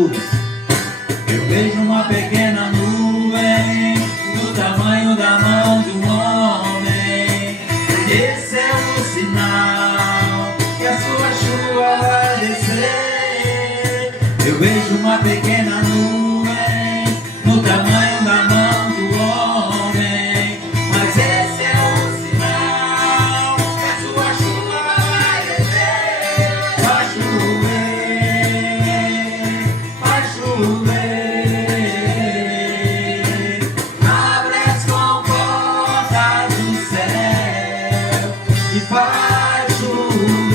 nuvem. Eu vejo uma pequena nuvem do tamanho da mão de um homem. Esse é o sinal que a sua chuva vai descer. Eu vejo uma pequena nuvem no tamanho da mão do homem. Mas esse é o sinal que a sua chuva vai descer. Vai chover, vai chover. Abre as comportas do céu e vai chover,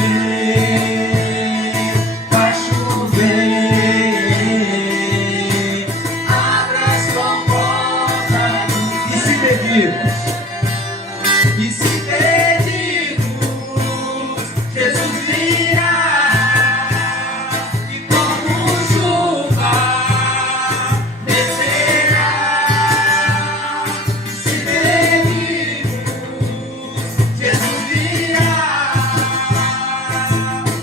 vai chover. Abre as comportas do céu. E se pedirmos, Jesus virá e como chuva descerá. Se pedirmos, Jesus virá.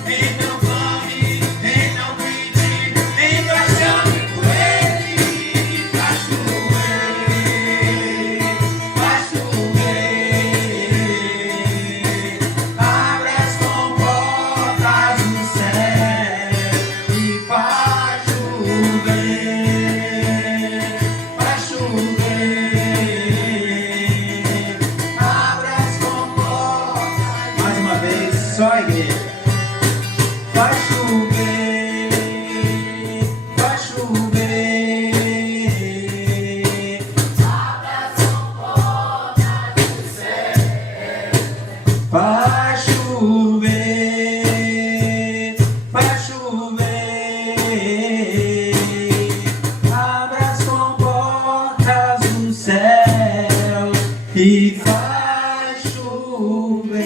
Então clame, então grite, então chame por Ele. Vai chover, vai chover. Abre as comportas do céu e vai chover, vai chover. Abre as comportas. Mais uma vez, só a igreja. Vai chover, vai chover. Abre as comportas do céu. Vai chover, vai chover. Abre as comportas do céu e vai chover.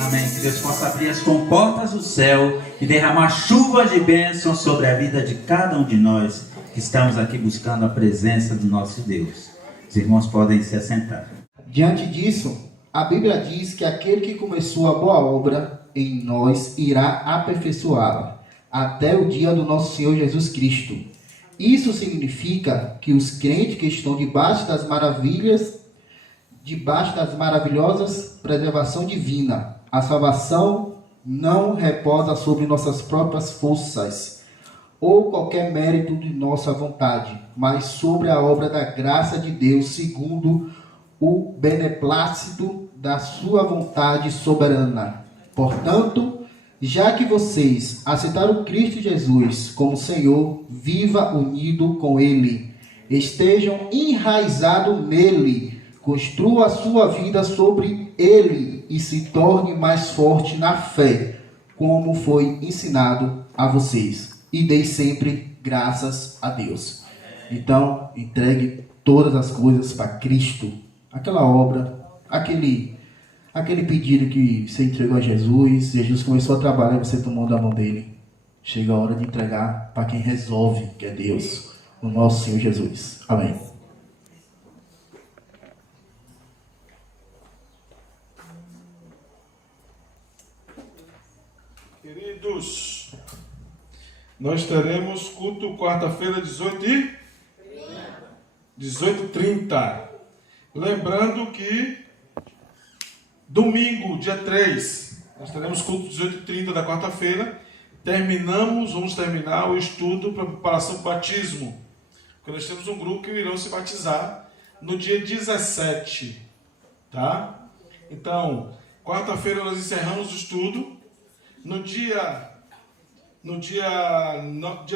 Amém. Que Deus possa abrir as comportas do céu e derramar chuva de bênção sobre a vida de cada um de nós que estamos aqui buscando a presença do nosso Deus. Os irmãos podem se assentar. Diante disso, a Bíblia diz que aquele que começou a boa obra em nós irá aperfeiçoá-la até o dia do nosso Senhor Jesus Cristo. Isso significa que os crentes que estão debaixo das maravilhosas preservação divina, a salvação não reposa sobre nossas próprias forças ou qualquer mérito de nossa vontade, mas sobre a obra da graça de Deus, segundo o beneplácito da sua vontade soberana. Portanto, já que vocês aceitaram Cristo Jesus como Senhor, viva unido com Ele. Estejam enraizados nele. Construa a sua vida sobre Ele e se torne mais forte na fé, como foi ensinado a vocês. E dê sempre graças a Deus. Então, entregue todas as coisas para Cristo. Aquela obra, aquele pedido que você entregou a Jesus, Jesus começou a trabalhar e você tomou da mão dele. Chega a hora de entregar para quem resolve, que é Deus, o nosso Senhor Jesus. Amém. Queridos, nós teremos culto quarta-feira, 18h30. Lembrando que domingo, dia 3, nós teremos culto 18h30 da quarta-feira. Vamos terminar o estudo para preparação para o batismo. Porque nós temos um grupo que irão se batizar no dia 17. Tá? Então, quarta-feira nós encerramos o estudo. No dia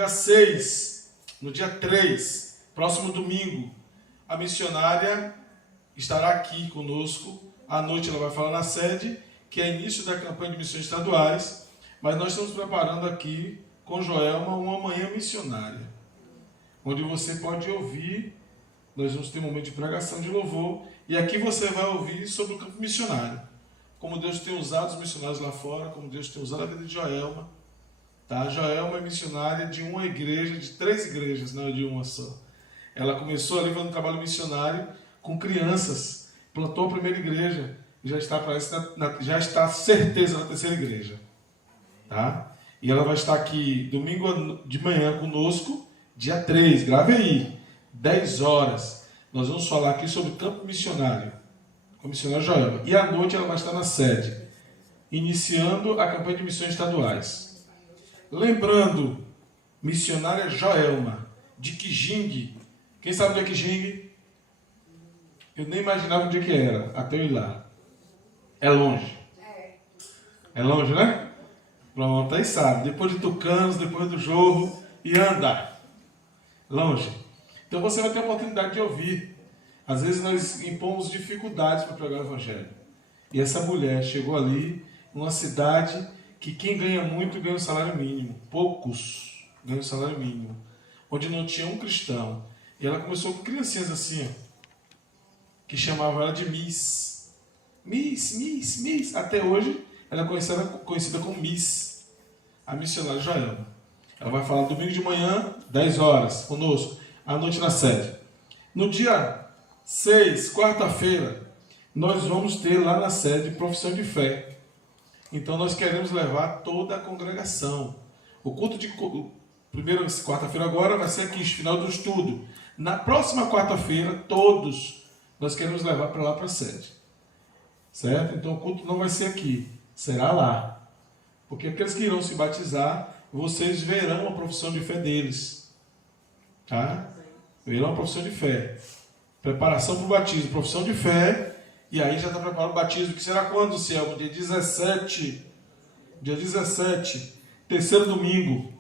6, no dia 3, próximo domingo, a missionária estará aqui conosco. À noite ela vai falar na sede, que é início da campanha de missões estaduais, mas nós estamos preparando aqui com Joelma uma manhã missionária, onde você pode ouvir. Nós vamos ter um momento de pregação de louvor, e aqui você vai ouvir sobre o campo missionário, como Deus tem usado os missionários lá fora, como Deus tem usado a vida de Joelma. Tá? Joelma é missionária de uma igreja, de 3 igrejas, não é de uma só. Ela começou ali fazendo um trabalho missionário com crianças, plantou a primeira igreja e já está certeza na 3ª igreja. Tá? E ela vai estar aqui domingo de manhã conosco, dia 3, grave aí, 10 horas. Nós vamos falar aqui sobre campo missionário, com a missionária Joelma. E à noite ela vai estar na sede, iniciando a campanha de missões estaduais. Lembrando, missionária Joelma, de Kijing. Quem sabe onde é Kijing? Eu nem imaginava onde que era, até eu ir lá. É longe. É longe, né? Pronto, aí sabe. Depois de Tucanos, depois do Jorro, e anda. Longe. Então você vai ter a oportunidade de ouvir. Às vezes nós impomos dificuldades para pregar o Evangelho. E essa mulher chegou ali, numa cidade que quem ganha muito ganha o salário mínimo. Poucos ganham o salário mínimo. Onde não tinha um cristão. E ela começou com criancinhas assim, ó, que chamavam ela de Miss. Miss. Até hoje ela é conhecida como Miss. A missionária Joelma. Ela vai falar domingo de manhã, 10 horas, conosco. À noite na sede. No dia 6, quarta-feira, nós vamos ter lá na sede profissão de fé. Então nós queremos levar toda a congregação. O culto de primeira quarta-feira agora vai ser aqui, final do estudo. Na próxima quarta-feira, todos nós queremos levar para lá para a sede. Certo? Então o culto não vai ser aqui, será lá. Porque aqueles que irão se batizar, vocês verão a profissão de fé deles. Tá? Verão a profissão de fé. Preparação para o batismo, profissão de fé. E aí já está preparado o batismo, que será quando, Ciel? Dia 17. Dia 17. Terceiro domingo.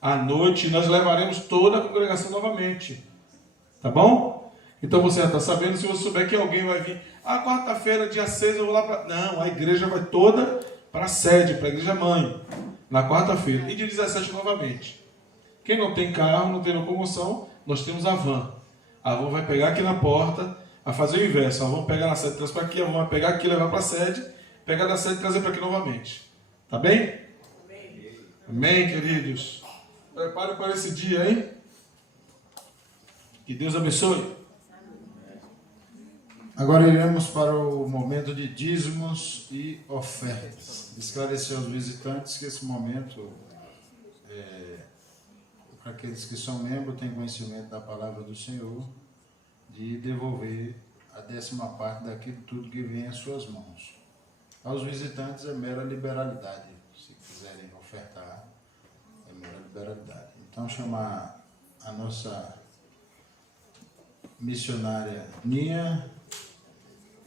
À noite. Nós levaremos toda a congregação novamente. Tá bom? Então você já está sabendo, se você souber que alguém vai vir. Quarta-feira, dia 6, eu vou lá para... Não, a igreja vai toda para a sede, para a igreja mãe. Na quarta-feira. E dia 17 novamente. Quem não tem carro, não tem locomoção, nós temos a van. A van vai pegar aqui na porta, vai fazer o inverso. A van pegar na sede, trazer para aqui, a van vai pegar aqui, levar para a sede, pegar da sede e trazer para aqui novamente. Tá bem? Amém. Amém, queridos. Prepare para esse dia, hein? Que Deus abençoe. Agora iremos para o momento de dízimos e ofertas. Esclarecer aos visitantes que esse momento, para aqueles que são membros, têm conhecimento da palavra do Senhor, de devolver a 10ª parte daquilo tudo que vem em suas mãos. Aos visitantes é mera liberalidade. Se quiserem ofertar, é mera liberalidade. Então chamar a nossa missionária Ninha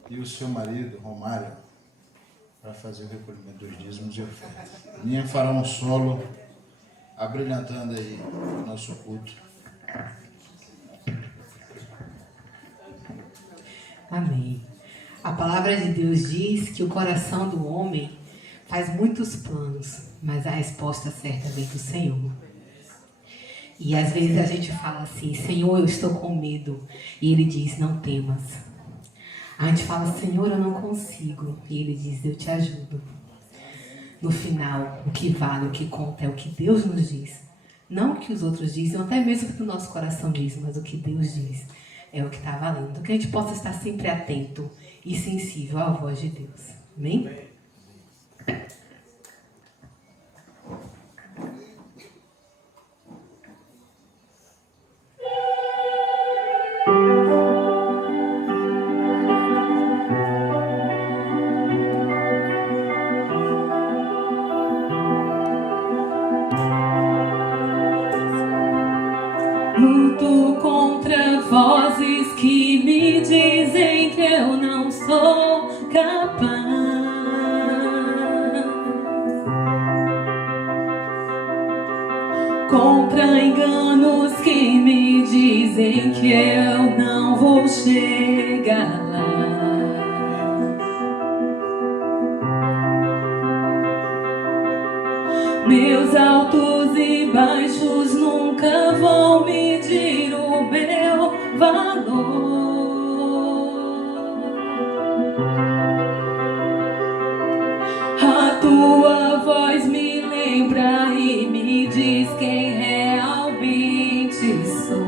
e o seu marido, Romário, para fazer o recolhimento dos dízimos e ofertas. Ninha fará um solo abrilhantando aí o nosso culto. Amém. A palavra de Deus diz que o coração do homem faz muitos planos, mas a resposta certa vem do Senhor. E às vezes a gente fala assim: Senhor, eu estou com medo. E Ele diz: não temas. A gente fala: Senhor, eu não consigo. E Ele diz: eu te ajudo. No final, o que vale, o que conta é o que Deus nos diz. Não o que os outros dizem, ou até mesmo o que o nosso coração diz, mas o que Deus diz é o que está valendo. Então que a gente possa estar sempre atento e sensível à voz de Deus. Amém? Luto contra vozes que me dizem que eu não sou capaz. Contra enganos que me dizem que eu não vou chegar lá. Meus altos e baixos nunca vão medir o meu valor. A tua voz me lembra e me diz quem realmente sou.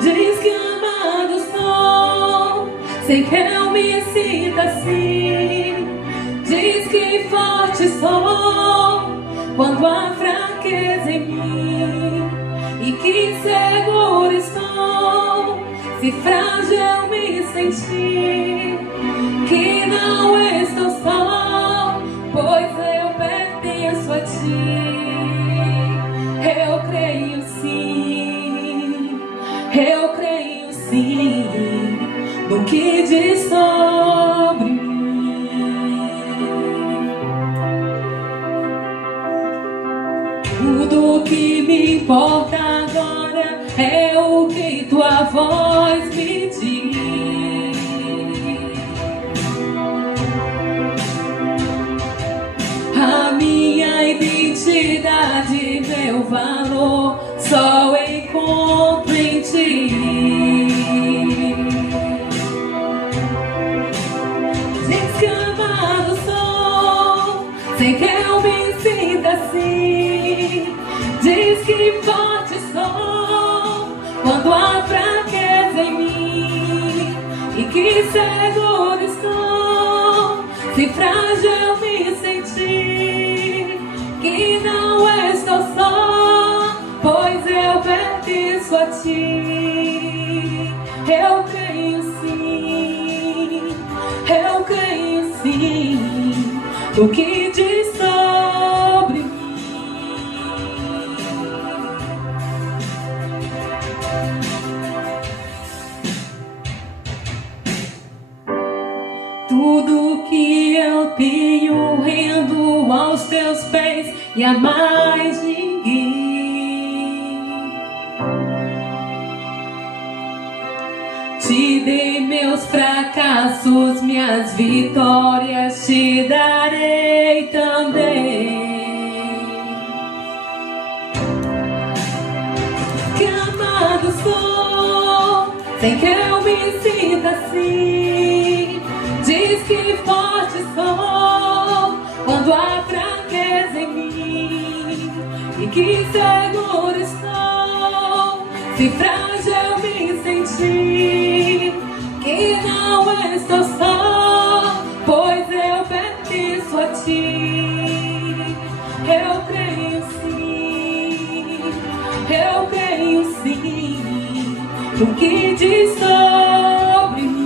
Diz que amado sou, sei que eu me sinto assim. frágil me senti, que não estou só, pois eu pertenço a ti. Eu creio sim, no que diz sobre mim. Tudo que me importa agora é o que tua voz me diz. A minha identidade, meu valor, só encontro em ti. Diz que amado sou, sem que eu me sinta assim. Diz que forte sou quando há fraqueza em mim, e que seguro estou se frágil me sentir, que não estou só, pois eu pertenço a ti. Eu creio sim, no que diz sobre mim. Tudo que eu tenho rendo aos teus pés e a mais ninguém. Te dei meus fracassos, minhas vitórias te darei também. Que amado sou, sem que eu me sinta assim. Diz que forte sou quando há fraqueza em mim, e que seguro estou se frágil me sentir, que não estou só, pois eu pertenço a ti. Eu creio sim, no que diz sobre mim.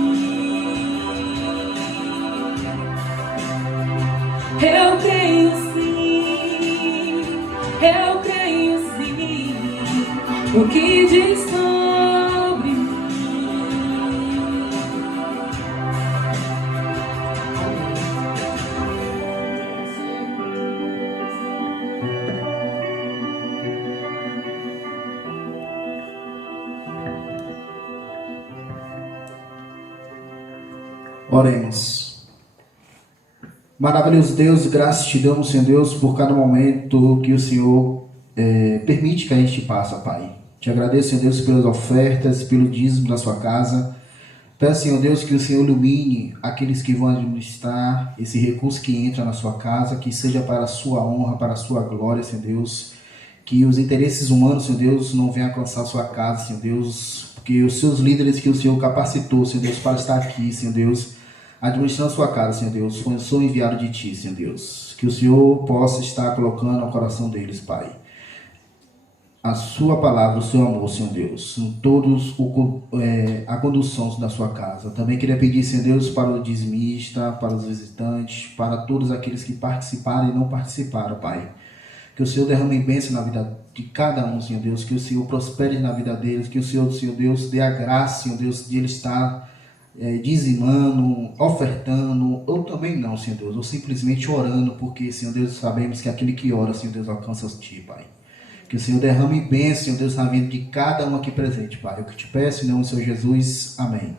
Eu creio sim, no que diz sobre mim. Oremos. Maravilhoso Deus, graças te damos, Senhor Deus, por cada momento que o Senhor permite que a gente passe, Pai. Te agradeço, Senhor Deus, pelas ofertas, pelo dízimo da sua casa. Peço, Senhor Deus, que o Senhor ilumine aqueles que vão administrar esse recurso que entra na sua casa, que seja para a sua honra, para a sua glória, Senhor Deus. Que os interesses humanos, Senhor Deus, não venham alcançar a sua casa, Senhor Deus. Porque os seus líderes que o Senhor capacitou, Senhor Deus, para estar aqui, Senhor Deus, administrando a sua casa, Senhor Deus, sou enviado de Ti, Senhor Deus. Que o Senhor possa estar colocando ao coração deles, Pai, a sua palavra, o seu amor, Senhor Deus, em todos a condução da sua casa. Também queria pedir, Senhor Deus, para o dizimista, para os visitantes, para todos aqueles que participaram e não participaram, Pai. Que o Senhor derrame bênção na vida de cada um, Senhor Deus, que o Senhor prospere na vida deles, que o Senhor Deus, dê a graça, Senhor Deus, de ele estar dizimando, ofertando, ou também não, Senhor Deus, ou simplesmente orando, porque, Senhor Deus, sabemos que aquele que ora, Senhor Deus, alcança Ti, Pai. Que o Senhor derrame bênção, Senhor Deus, na vida de cada um aqui presente, Pai. Eu que te peço, em nome do Senhor Jesus. Amém.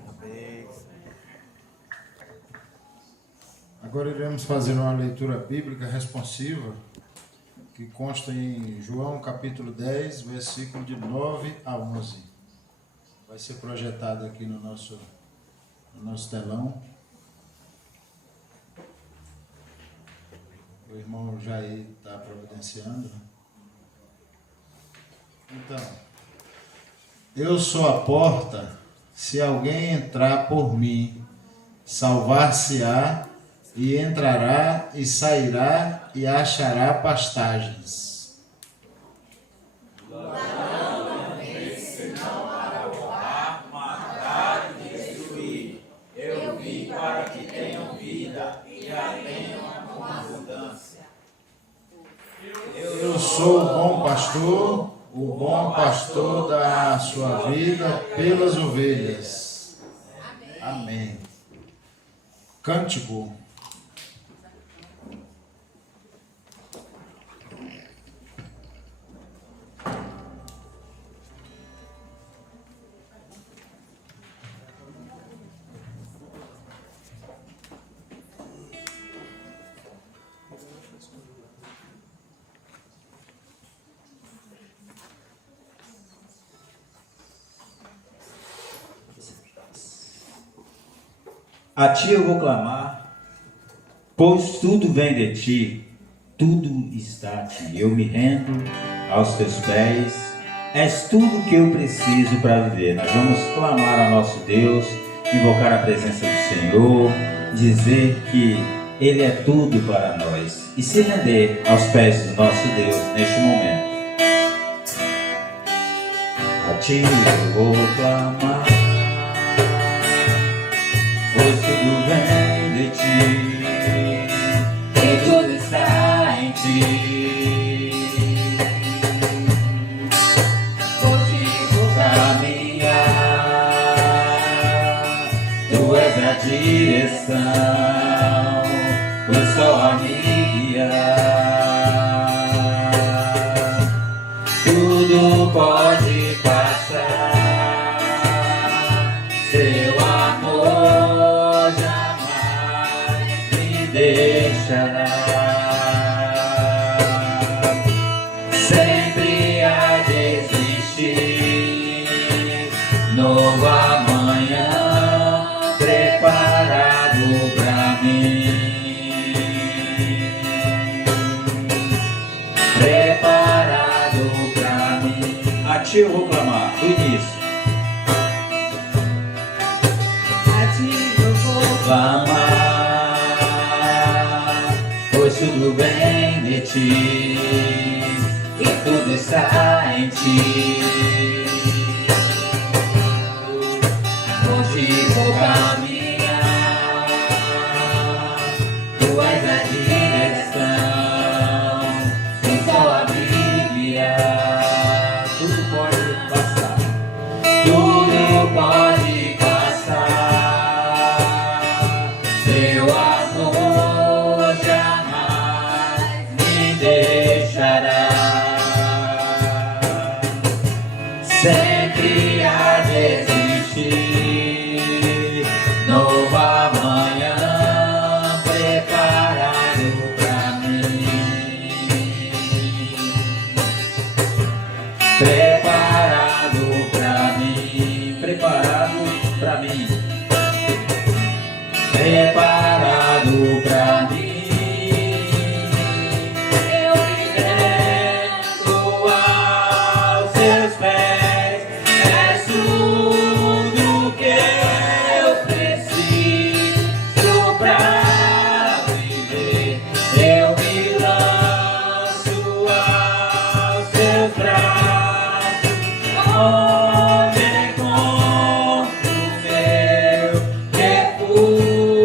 Agora iremos fazer uma leitura bíblica responsiva, que consta em João capítulo 10, versículo de 9 a 11. Vai ser projetado aqui no nosso telão. O irmão Jair está providenciando, né? Então, eu sou a porta, se alguém entrar por mim, salvar-se-á, e entrará e sairá e achará pastagens. Ladrão não vem senão para roubar, matar bom pastor dá a sua vida pelas ovelhas. Amém. Cântico. A ti eu vou clamar, pois tudo vem de ti, tudo está a ti. Eu me rendo aos teus pés, és tudo que eu preciso para viver. Nós vamos clamar ao nosso Deus, invocar a presença do Senhor, dizer que Ele é tudo para nós e se render aos pés do nosso Deus neste momento. A ti eu vou clamar, pois tudo vem de ti, e tudo está em ti. Contigo caminhar, tu és a direção, o sol a me guiar. Tudo pode passar, seu amor deixará. Sempre há de existir novo amanhã preparado pra mim, preparado pra mim. A ti eu vou clamar do início. A ti eu vou clamar, pois tudo vem de ti, e tudo está em ti. Hoje vou caminhar, tu és a direção, o sol a me guiar. Tudo pode passar, tudo pode passar, seu amor jamais me deixará. Sempre há de existir novo amanhã preparado pra mim, preparado pra mim, preparado pra mim, preparado pra mim. Eu me rendo aos seus pés, és tudo que eu preciso pra viver. Eu me lanço aos seus braços, onde encontro meu refúgio.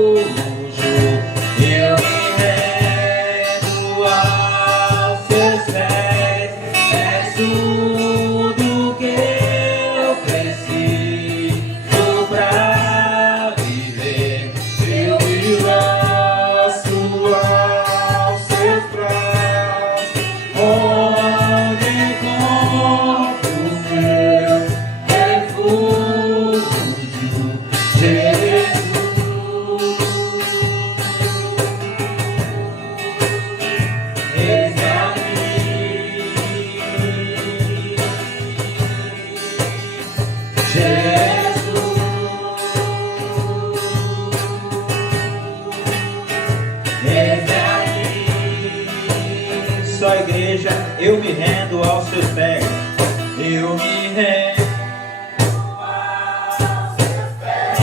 Eu me rendo aos seus pés, és tudo que eu preciso pra viver. Eu me lanço aos seus braços, Onde encontro meu refúgio, Jesus. Eis-me aqui, Jesus. Eis-me aqui. Só igreja, eu me rendo aos seus pés. Eu me rendo aos seus pés.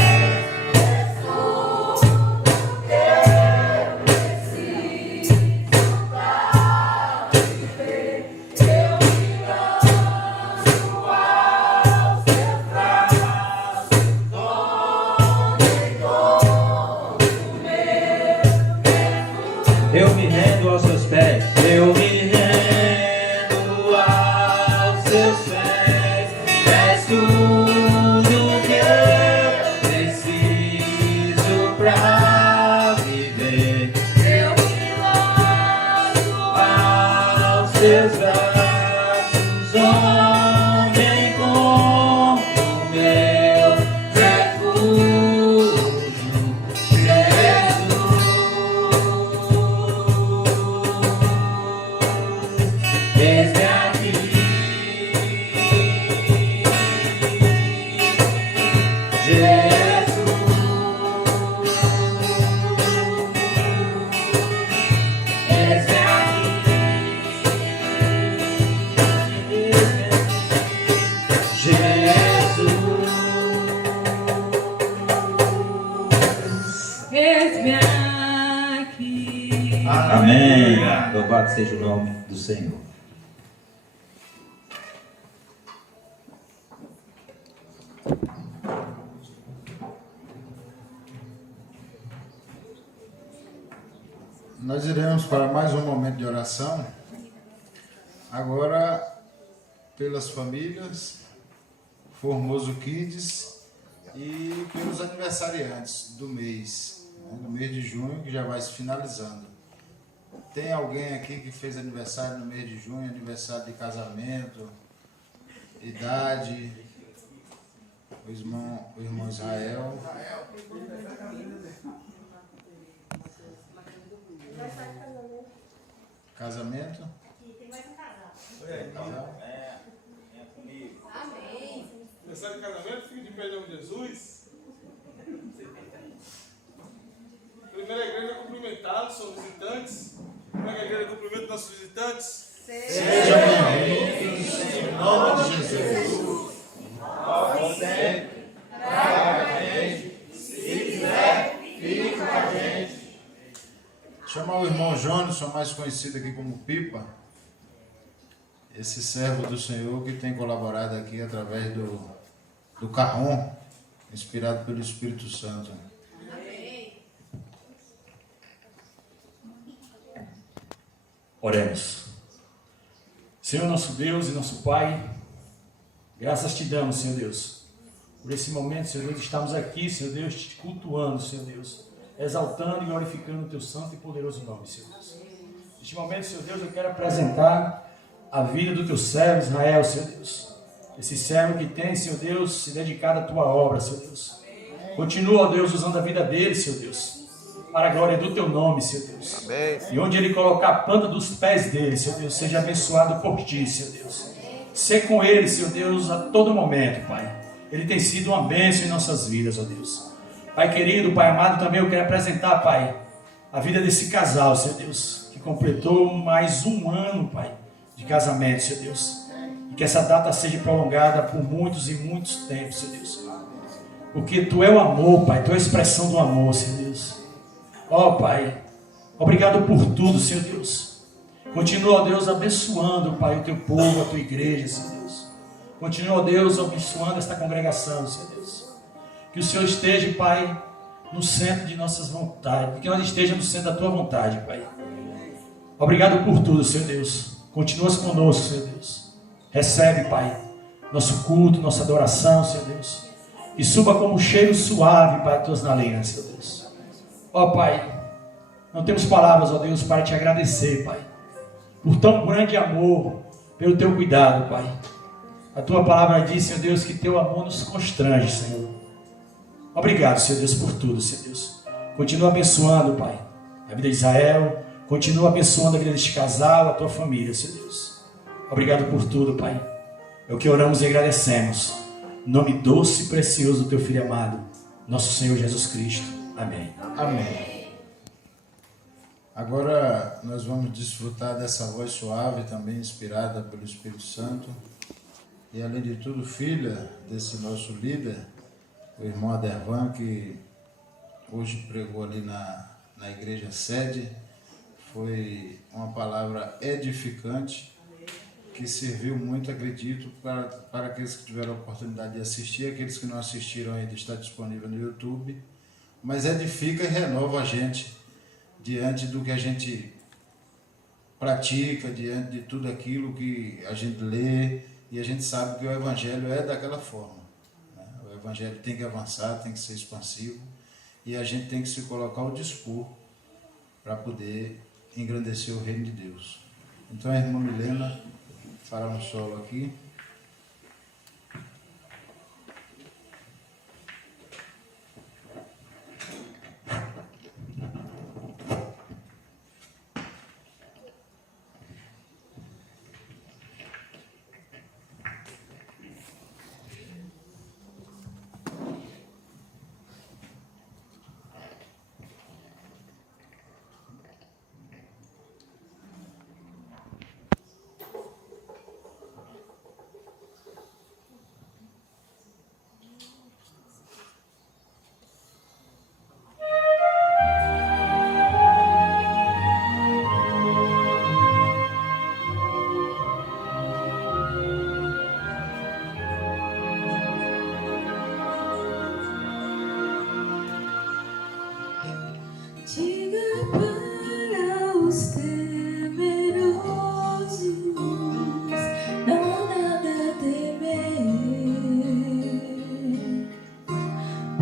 Eis-me aqui. Amém. Louvado seja o nome do Senhor. Nós iremos para mais um momento de oração. Agora, pelas famílias, Formoso Kids e pelos aniversariantes do mês, né, do mês de junho, que já vai se finalizando. Tem alguém aqui que fez aniversário no mês de junho, aniversário de casamento, idade? O irmão Israel. Casamento? Tem mais um casal. Casal? Amém. Aniversário de casamento, fica de pé em nome de Jesus. Primeira igreja cumprimentá-los, são visitantes. Primeira igreja cumprimenta nossos visitantes. Sejam bem-vindos em nome de Jesus. Você traga a gente, se quiser, fique com a gente. Chamar o irmão Johnson, mais conhecido aqui como Pipa, esse servo do Senhor que tem colaborado aqui através do Carrom, inspirado pelo Espírito Santo. Oremos. Senhor nosso Deus e nosso Pai, graças te damos, Senhor Deus, por esse momento, Senhor Deus, estamos aqui, Senhor Deus, te cultuando, Senhor Deus, exaltando e glorificando o teu santo e poderoso nome, Senhor Deus. Neste momento, Senhor Deus, eu quero apresentar a vida do teu servo Israel, Senhor Deus. Esse servo que tem, Senhor Deus, se dedicado à tua obra, Senhor Deus. Continua, ó Deus, usando a vida dele, Senhor Deus, para a glória do teu nome, Senhor Deus. Amém. E onde ele colocar a planta dos pés dele, Senhor Deus, seja abençoado por ti, Senhor Deus. Ser com ele, Senhor Deus, a todo momento, Pai. Ele tem sido uma bênção em nossas vidas, ó Deus. Pai querido, Pai amado, também eu quero apresentar, Pai, a vida desse casal, Senhor Deus, que completou mais um ano, Pai, de casamento, Senhor Deus. E que essa data seja prolongada por muitos e muitos tempos, Senhor Deus. Porque Tu é o amor, Pai, Tu é a expressão do amor, Senhor Deus. Ó Pai, obrigado por tudo, Senhor Deus. Continua, ó Deus, abençoando, Pai, o Teu povo, a Tua igreja, Senhor Deus. Continua, ó Deus, abençoando esta congregação, Senhor Deus. Que o Senhor esteja, Pai, no centro de nossas vontades. Que nós estejamos no centro da Tua vontade, Pai. Obrigado por tudo, Senhor Deus. Continua conosco, Senhor Deus. Recebe, Pai, nosso culto, nossa adoração, Senhor Deus. E suba como um cheiro suave, Pai, Tuas narinas, Senhor Deus. Ó Pai, não temos palavras, ó Deus, para te agradecer, Pai, por tão grande amor, pelo Teu cuidado, Pai. A Tua palavra diz, Senhor Deus, que Teu amor nos constrange, Senhor. Obrigado, Senhor Deus, por tudo, Senhor Deus. Continua abençoando, Pai, a vida de Israel. Continua abençoando a vida deste casal, a Tua família, Senhor Deus. Obrigado por tudo, Pai. É o que oramos e agradecemos. Em nome doce e precioso do Teu Filho amado, nosso Senhor Jesus Cristo. Amém. Amém. Agora nós vamos desfrutar dessa voz suave, também inspirada pelo Espírito Santo. E além de tudo, filha desse nosso líder, o irmão Adervan, que hoje pregou ali na igreja sede. Foi uma palavra edificante, que serviu muito, acredito, para aqueles que tiveram a oportunidade de assistir. Aqueles que não assistiram ainda, está disponível no YouTube. Mas edifica e renova a gente diante do que a gente pratica, diante de tudo aquilo que a gente lê, e a gente sabe que o Evangelho é daquela forma, né? O Evangelho tem que avançar, tem que ser expansivo, e a gente tem que se colocar ao dispor para poder engrandecer o reino de Deus. Então a irmã Milena fará um solo aqui.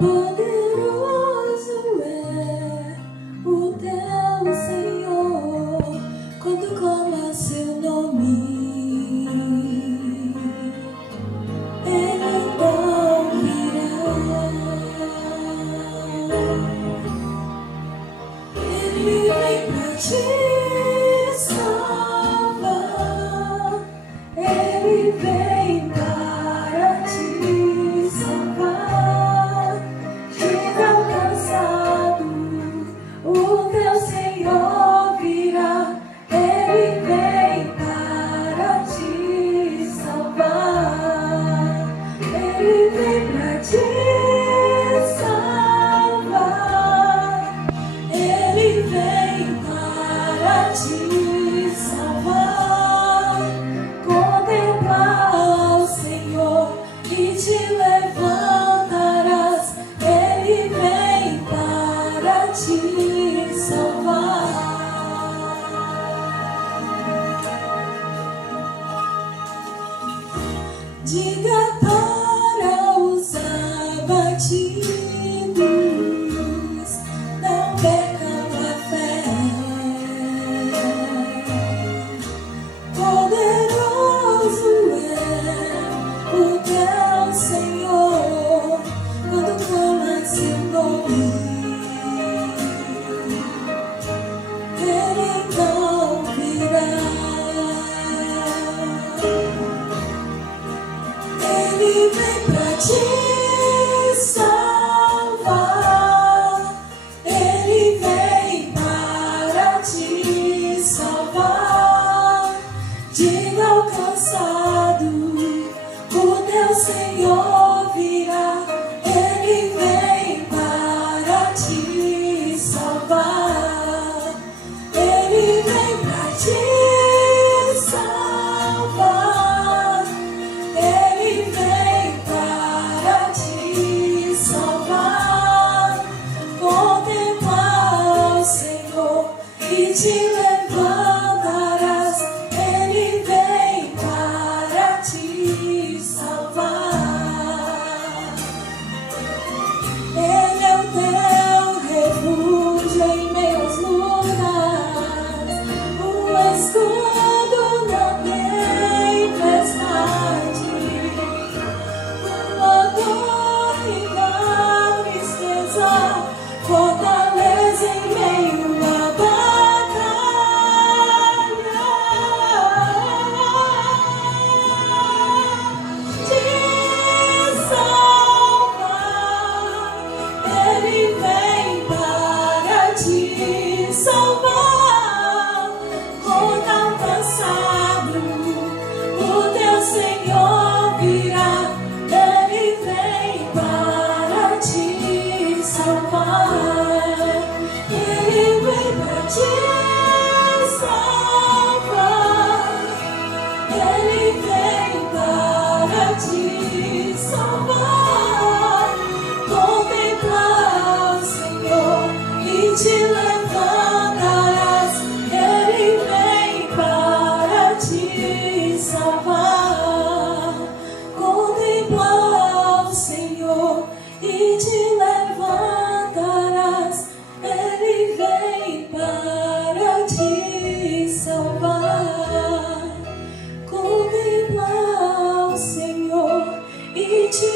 Poderoso é o teu Senhor, quando clama seu nome, Ele então virá. Ele vem pra te salvar, Ele vem para te salvar. Chega alcançado, o teu Senhor virá. Ele vem para te salvar. Ele vem para te salvar. Ele vem para te salvar. Contemplar ao Senhor e te levantarás. Ele vem para te salvar. Diga para os abatidos, não percam a fé. Poderoso é o teu Senhor, quando clama seu nome, Ele então virá. Ele vem pra te salvar. Ele vem para te salvar. Diga ao cansado, o teu Senhor virá. Ele vem para te salvar. Ele vem pra te salvar. Ele vem para te salvar. Contemplar ao Senhor e te levantarás. Ele vem para te salvar. Ele é o teu refúgio em meio às lutas, o escudo na tempestade, a dor e na tristeza, fortaleza em meio à batalha. Te salvar, Ele vem para te salvar. Quando cansado, o teu Senhor virá. Ele vem para te salvar. Ele vem para te salvar. Ele vem para te salvar. Contemplar o Senhor e te levantarás. Ele vem para te salvar. Contemplar o Senhor e te levantarás. Ele vem para te salvar. Contemplar o Senhor e te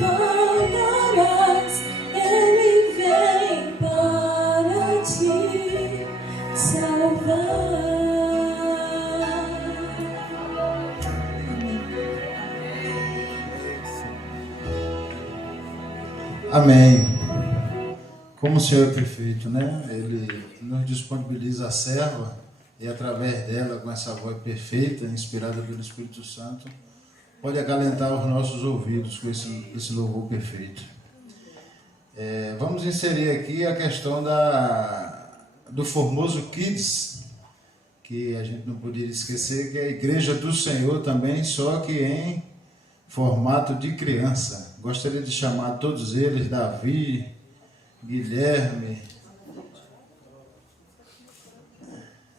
levantarás. Ele vem para te salvar. Amém. Como o Senhor é perfeito, né? Ele nos disponibiliza a serva e através dela, com essa voz perfeita, inspirada pelo Espírito Santo, pode acalentar os nossos ouvidos com esse louvor perfeito. Vamos inserir aqui a questão do Formoso Kids, que a gente não poderia esquecer, que é a Igreja do Senhor também, só que em formato de criança. Gostaria de chamar todos eles, Davi, Guilherme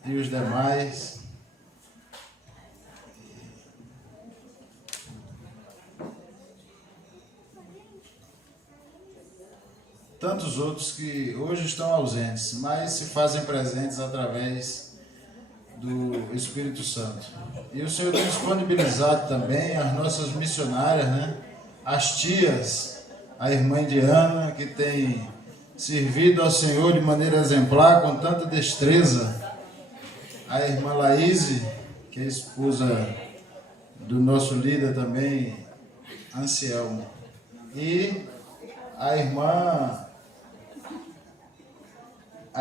e os demais. tantos outros que hoje estão ausentes, mas se fazem presentes através do Espírito Santo. E o Senhor tem disponibilizado também as nossas missionárias, né? As tias, a irmã Diana, que tem servido ao Senhor de maneira exemplar, com tanta destreza. A irmã Laíse, que é esposa do nosso líder também, Anselmo. E a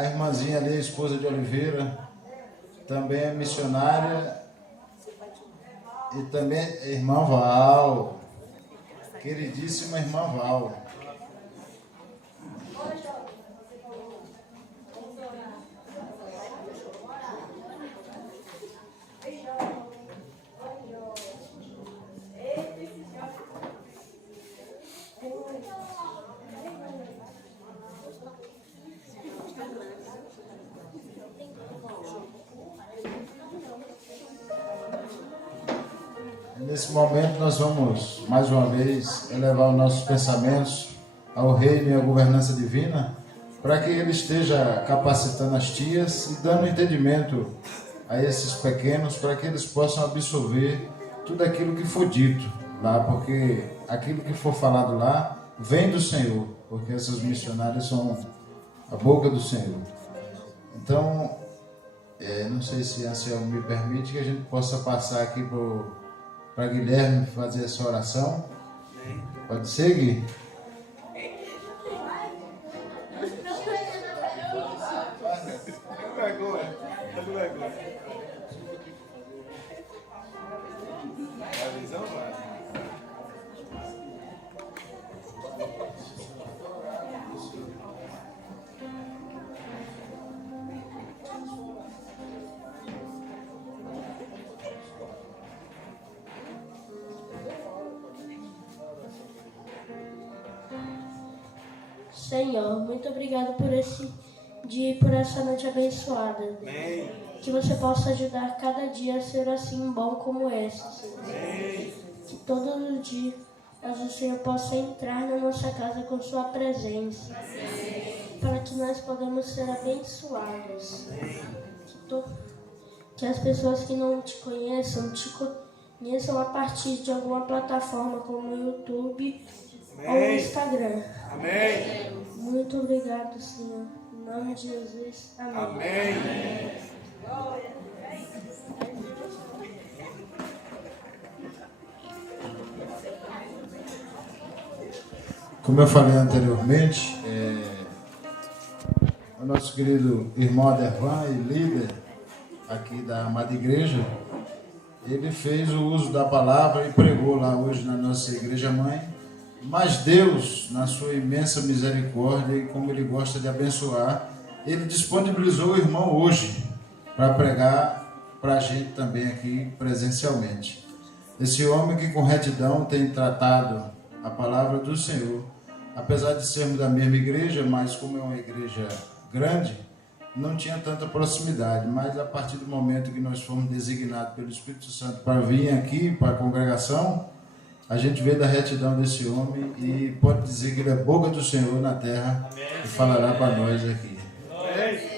irmãzinha ali, a esposa de Oliveira, também é missionária. E também a irmã Val, queridíssima irmã Val. Nesse momento nós vamos, mais uma vez, elevar os nossos pensamentos ao reino e à governança divina, para que Ele esteja capacitando as tias e dando entendimento a esses pequenos, para que eles possam absorver tudo aquilo que for dito lá, porque aquilo que for falado lá vem do Senhor, porque essas missionárias são a boca do Senhor. Então, não sei se a Anselmo me permite que a gente possa passar aqui para Guilherme fazer essa oração. Pode ser, Gui? Senhor, muito obrigado por esse dia e por essa noite abençoada. Amém. Que você possa ajudar cada dia a ser assim bom como esse, Senhor. Amém. Que todos os dias o Senhor possa entrar na nossa casa com sua presença. Amém. Para que nós possamos ser abençoados. Amém. Que as pessoas que não te conheçam a partir de alguma plataforma como o YouTube ou o Instagram. Amém. Muito obrigado, Senhor. Em nome de Jesus. Amém. Amém. Como eu falei anteriormente, o nosso querido irmão Adervan e líder aqui da amada igreja, ele fez o uso da palavra e pregou lá hoje na nossa igreja mãe. Mas Deus, na sua imensa misericórdia e como Ele gosta de abençoar, Ele disponibilizou o irmão hoje para pregar para a gente também aqui presencialmente. Esse homem que com retidão tem tratado a palavra do Senhor, apesar de sermos da mesma igreja, mas como é uma igreja grande, não tinha tanta proximidade. Mas a partir do momento que nós fomos designados pelo Espírito Santo para vir aqui para a congregação, a gente vê da retidão desse homem e pode dizer que ele é boca do Senhor na terra. Amém. E falará para nós aqui. Amém.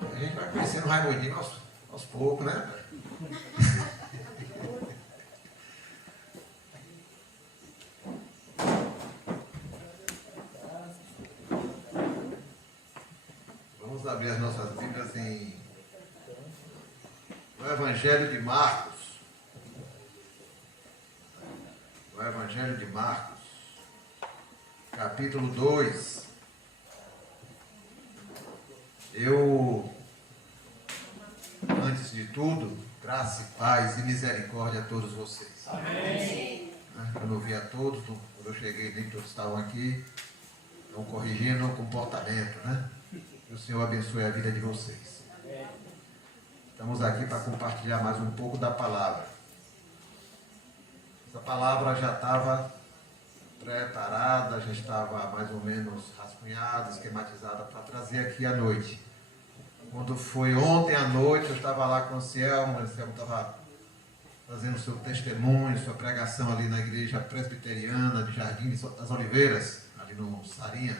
A gente vai conhecendo o Raimundinho aos poucos, né? Vamos abrir as nossas Bíblias no Evangelho de Marcos. No Evangelho de Marcos, capítulo 2. Antes de tudo, graça e paz e misericórdia a todos vocês. Amém. Eu não vi a todos, quando eu cheguei, nem todos estavam aqui. Estão corrigindo o comportamento, né? Que o Senhor abençoe a vida de vocês. Estamos aqui para compartilhar mais um pouco da palavra. Essa palavra já estava preparada, já estava mais ou menos rascunhada, esquematizada para trazer aqui à noite. Quando foi ontem à noite, eu estava lá com o Anselmo estava fazendo seu testemunho, sua pregação ali na igreja presbiteriana de Jardim das Oliveiras, ali no Sarinha.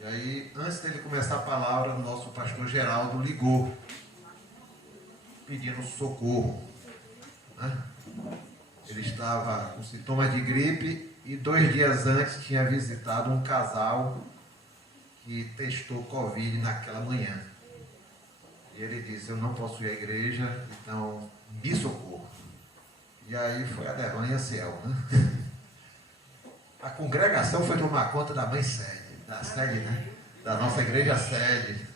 E aí, antes dele começar a palavra, o nosso pastor Geraldo ligou, pedindo socorro, né? Ele estava com sintomas de gripe e 2 dias antes tinha visitado um casal que testou Covid naquela manhã. E ele disse, eu não posso ir à igreja, então me socorro. E aí foi a Devan e a Ciel, né? A congregação foi tomar conta da mãe sede, da sede, né? Da nossa igreja sede.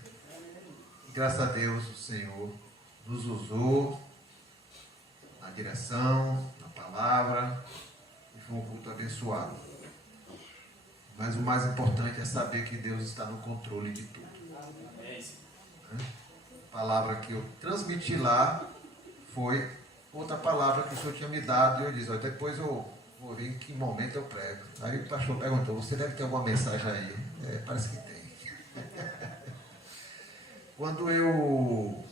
E graças a Deus o Senhor nos usou na direção, na palavra, e foi um culto abençoado. Mas o mais importante é saber que Deus está no controle de tudo. A palavra que eu transmiti lá foi outra palavra que o Senhor tinha me dado, e eu disse, depois eu vou ver em que momento eu prego. Aí o pastor perguntou, você deve ter alguma mensagem aí? Parece que tem. Quando eu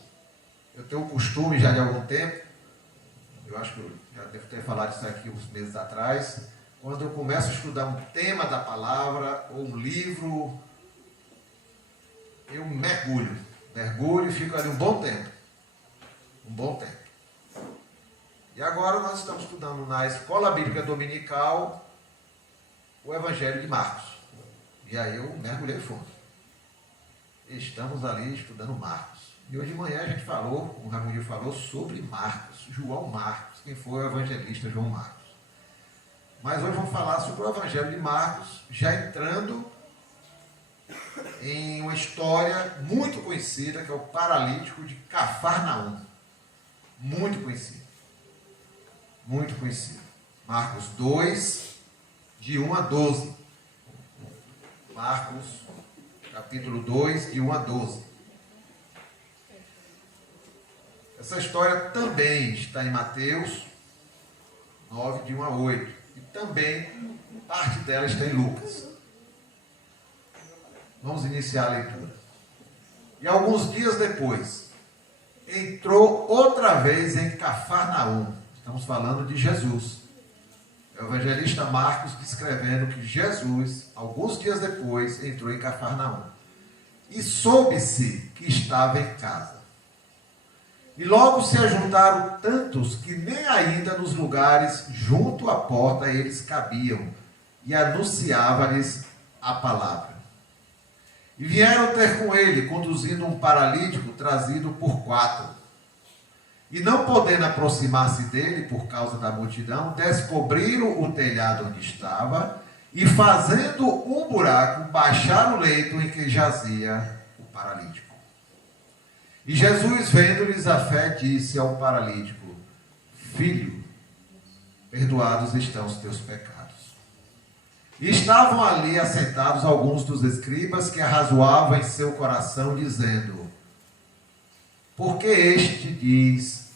tenho o costume já de algum tempo, eu acho que eu já devo ter falado isso aqui uns meses atrás, quando eu começo a estudar um tema da palavra ou um livro, eu mergulho e fico ali um bom tempo. E agora nós estamos estudando na Escola Bíblica Dominical o Evangelho de Marcos. E aí eu mergulhei fundo. Estamos ali estudando Marcos. E hoje de manhã a gente falou, o Ramiro falou sobre Marcos, João Marcos, quem foi o evangelista João Marcos. Mas hoje vamos falar sobre o Evangelho de Marcos, já entrando em uma história muito conhecida, que é o paralítico de Cafarnaum. Muito conhecido. Muito conhecido. Marcos 2, de 1 a 12. Marcos, capítulo 2, de 1 a 12. Essa história também está em Mateus 9, de 1 a 8. E também parte dela está em Lucas. Vamos iniciar a leitura. E alguns dias depois, entrou outra vez em Cafarnaum. Estamos falando de Jesus. É o evangelista Marcos descrevendo que Jesus, alguns dias depois, entrou em Cafarnaum. E soube-se que estava em casa. E logo se ajuntaram tantos que nem ainda nos lugares junto à porta eles cabiam, e anunciava-lhes a palavra. E vieram ter com ele, conduzindo um paralítico trazido por 4. E não podendo aproximar-se dele por causa da multidão, descobriram o telhado onde estava, e fazendo um buraco, baixaram o leito em que jazia o paralítico. E Jesus, vendo-lhes a fé, disse ao paralítico, filho, perdoados estão os teus pecados. E estavam ali assentados alguns dos escribas que arrazoavam em seu coração, dizendo, por que este diz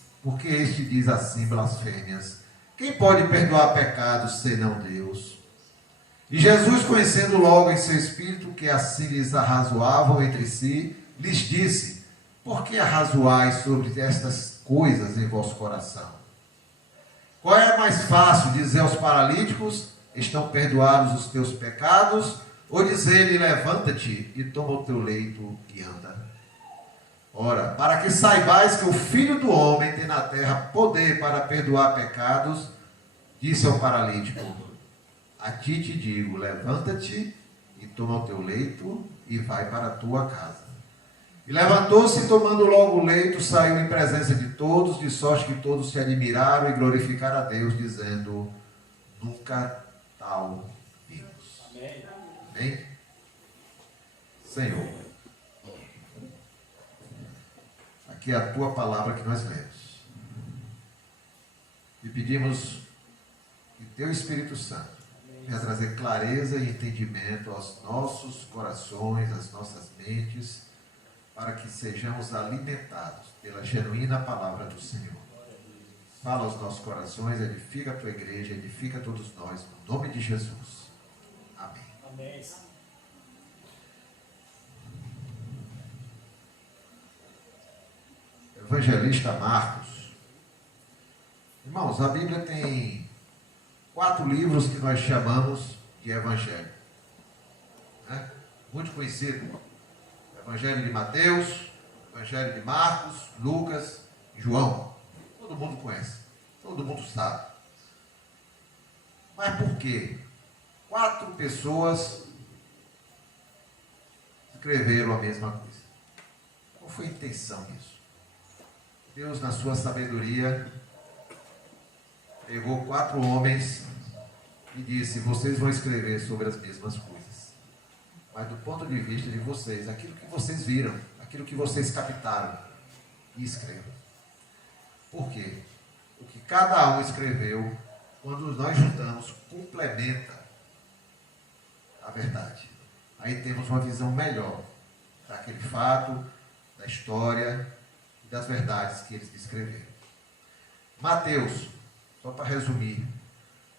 assim blasfêmias? Quem pode perdoar pecados senão Deus? E Jesus, conhecendo logo em seu espírito que assim lhes arrazoavam entre si, lhes disse, por que arrazoais sobre estas coisas em vosso coração? Qual é mais fácil dizer aos paralíticos, estão perdoados os teus pecados, ou dizer-lhe, levanta-te e toma o teu leito e anda? Ora, para que saibais que o Filho do Homem tem na terra poder para perdoar pecados, disse ao paralítico, a ti te digo, levanta-te e toma o teu leito e vai para a tua casa. E levantou-se e tomando logo o leito, saiu em presença de todos, de sorte que todos se admiraram e glorificaram a Deus, dizendo, nunca tal vimos. Amém. Amém? Senhor, aqui é a tua palavra que nós lemos. E pedimos que teu Espírito Santo venha trazer clareza e entendimento aos nossos corações, às nossas mentes, para que sejamos alimentados pela genuína palavra do Senhor. fala aos nossos corações, edifica a tua igreja, edifica todos nós, no nome de Jesus. Amém. Amém. Evangelista Marcos. Irmãos, a Bíblia tem 4 livros que nós chamamos de Evangelho. Né? Muito conhecido. Evangelho de Mateus, Evangelho de Marcos, Lucas e João. Todo mundo conhece, todo mundo sabe. Mas por quê? 4 pessoas escreveram a mesma coisa. Qual foi a intenção disso? Deus, na sua sabedoria, pegou 4 homens e disse: vocês vão escrever sobre as mesmas coisas. Mas do ponto de vista de vocês, aquilo que vocês viram, aquilo que vocês captaram, e escrevam. Por quê? O que cada um escreveu, quando nós juntamos, complementa a verdade. Aí temos uma visão melhor daquele fato, da história e das verdades que eles escreveram. Mateus, só para resumir,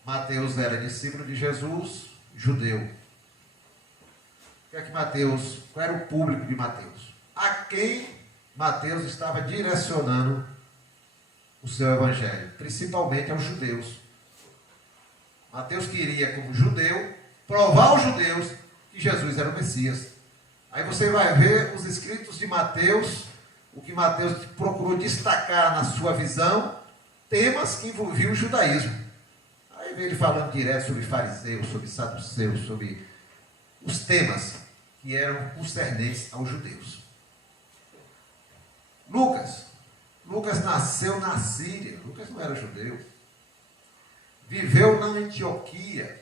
Mateus era discípulo de Jesus, judeu. O que é que Mateus, qual era o público de Mateus? A quem Mateus estava direcionando o seu evangelho? Principalmente aos judeus. Mateus queria, como judeu, provar aos judeus que Jesus era o Messias. Aí você vai ver os escritos de Mateus, o que Mateus procurou destacar na sua visão, temas que envolviam o judaísmo. Aí vem ele falando direto sobre fariseus, sobre saduceus, sobre os temas que eram concernentes aos judeus. Lucas nasceu na Síria. Lucas não era judeu. Viveu na Antioquia.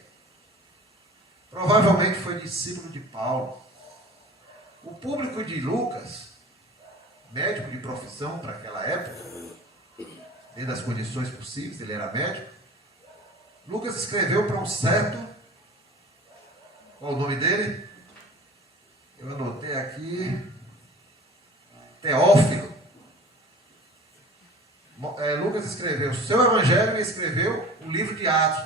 Provavelmente foi discípulo de Paulo. O público de Lucas, médico de profissão para aquela época, dentro das condições possíveis, ele era médico. Lucas escreveu para um certo, qual o nome dele? Eu anotei aqui, Teófilo. Lucas escreveu o seu evangelho e escreveu o livro de Atos.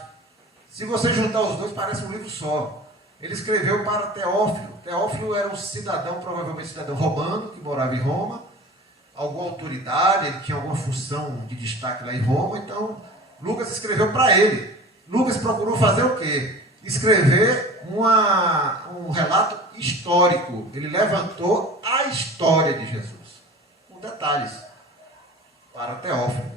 Se você juntar os dois, parece um livro só. Ele escreveu para Teófilo. Teófilo era um cidadão, provavelmente cidadão romano, que morava em Roma. Alguma autoridade, ele tinha alguma função de destaque lá em Roma. Então, Lucas escreveu para ele. Lucas procurou fazer o quê? Escrever um relato histórico. Ele levantou a história de Jesus, com detalhes, para Teófilo.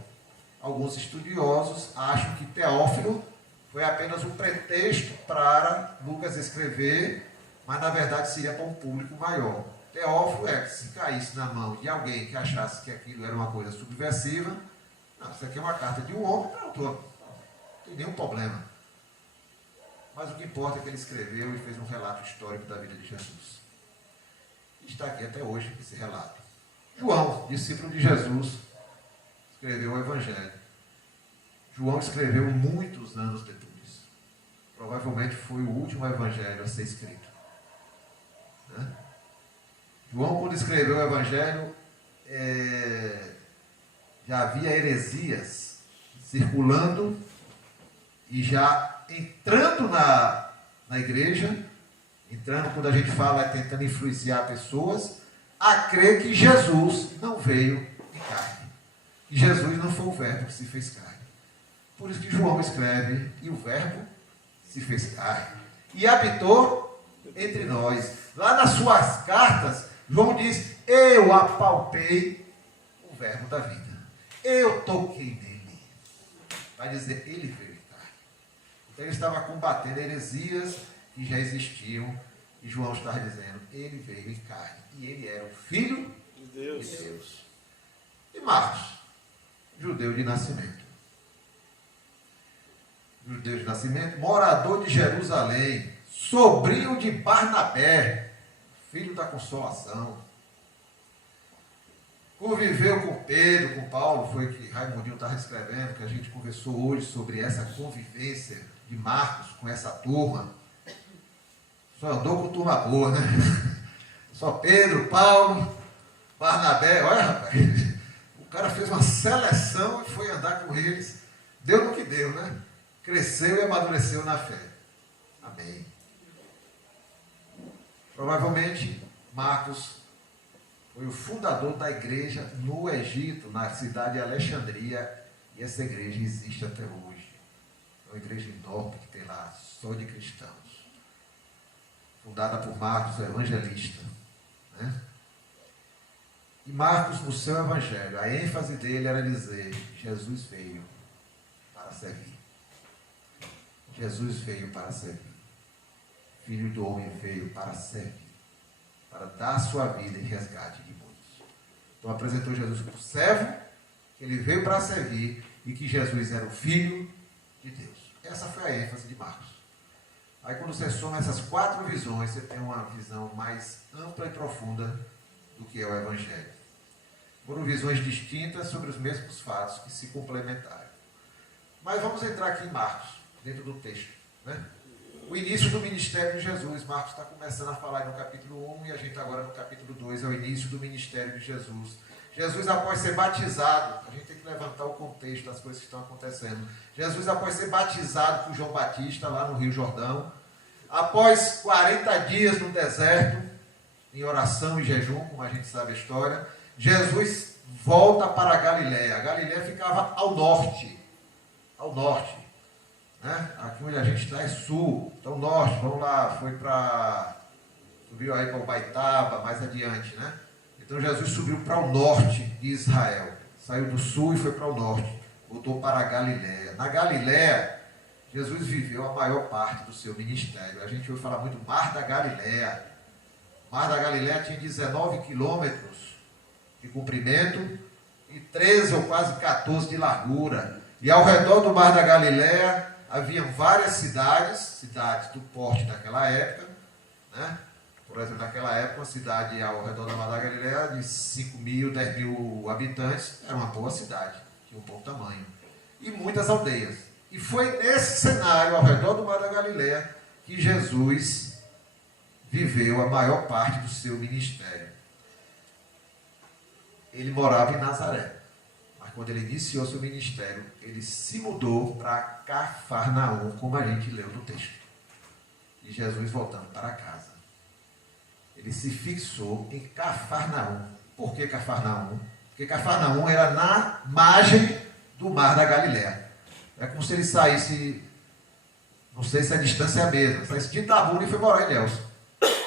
Alguns estudiosos acham que Teófilo foi apenas um pretexto para Lucas escrever, mas na verdade seria para um público maior. Teófilo se caísse na mão de alguém que achasse que aquilo era uma coisa subversiva, não, isso aqui é uma carta de um homem, não tem nenhum problema. Mas o que importa é que ele escreveu e fez um relato histórico da vida de Jesus. E está aqui até hoje esse relato. João, discípulo de Jesus, escreveu o Evangelho. João escreveu muitos anos depois. Provavelmente foi o último Evangelho a ser escrito. Né? João, quando escreveu o Evangelho, já havia heresias circulando e já entrando na igreja, entrando, quando a gente fala, tentando influenciar pessoas, a crer que Jesus não veio em carne. Que Jesus não foi o verbo que se fez carne. Por isso que João escreve, e o verbo se fez carne e habitou entre nós. Lá nas suas cartas, João diz: eu apalpei o verbo da vida. Eu toquei nele. Vai dizer, ele veio em carne. Então ele estava combatendo heresias que já existiam. E João estava dizendo, ele veio em carne. E ele era o Filho de Deus. E Marcos, judeu de nascimento. Judeu de nascimento, morador de Jerusalém, sobrinho de Barnabé, filho da consolação. Conviveu com Pedro, com Paulo, foi o que Raimundinho estava escrevendo, que a gente conversou hoje sobre essa convivência de Marcos com essa turma. Só andou com turma boa, né? Só Pedro, Paulo, Barnabé, olha rapaz, o cara fez uma seleção e foi andar com eles. Deu no que deu, né? Cresceu e amadureceu na fé. Amém. Provavelmente, Marcos foi o fundador da igreja no Egito, na cidade de Alexandria, e essa igreja existe até hoje. É uma igreja enorme que tem lá, só de cristãos. Fundada por Marcos, o evangelista. Né? E Marcos, no seu evangelho, a ênfase dele era dizer: Jesus veio para servir. Jesus veio para servir. Filho do homem veio para servir, para dar sua vida em resgate de muitos. Então apresentou Jesus como servo, que ele veio para servir e que Jesus era o Filho de Deus. Essa foi a ênfase de Marcos. Aí quando você soma essas 4 visões, você tem uma visão mais ampla e profunda do que é o Evangelho. Foram visões distintas sobre os mesmos fatos que se complementaram. Mas vamos entrar aqui em Marcos, dentro do texto, né? O início do ministério de Jesus. Marcos está começando a falar no capítulo 1 e a gente agora no capítulo 2 é o início do ministério de Jesus. Jesus, após ser batizado, a gente tem que levantar o contexto das coisas que estão acontecendo. Jesus, após ser batizado por João Batista lá no Rio Jordão, após 40 dias no deserto, em oração e jejum, como a gente sabe a história, Jesus volta para a Galiléia. A Galiléia ficava ao norte, né? Aqui onde a gente está é sul, então norte, vamos lá, subiu aí para o Baitaba, mais adiante, né? Então Jesus subiu para o norte de Israel, saiu do sul e foi para o norte, voltou para a Galiléia. Na Galiléia, Jesus viveu a maior parte do seu ministério. A gente ouve falar muito do Mar da Galiléia. O Mar da Galiléia tinha 19 quilômetros de comprimento e 13 ou quase 14 de largura. E ao redor do Mar da Galiléia haviam várias cidades do porte daquela época, né? Por exemplo, naquela época, uma cidade ao redor da Mar da Galiléia de 5 mil, 10 mil habitantes, era uma boa cidade, tinha um bom tamanho. E muitas aldeias. E foi nesse cenário, ao redor do Mar da Galiléia, que Jesus viveu a maior parte do seu ministério. Ele morava em Nazaré. Mas quando ele iniciou seu ministério, ele se mudou para Cafarnaum, como a gente leu no texto. E Jesus voltando para casa. Ele se fixou em Cafarnaum. Por que Cafarnaum? Porque Cafarnaum era na margem do Mar da Galiléia. É como se ele saísse, não sei se a distância é a mesma, saísse de Itabuna e foi morar em Ilhéus.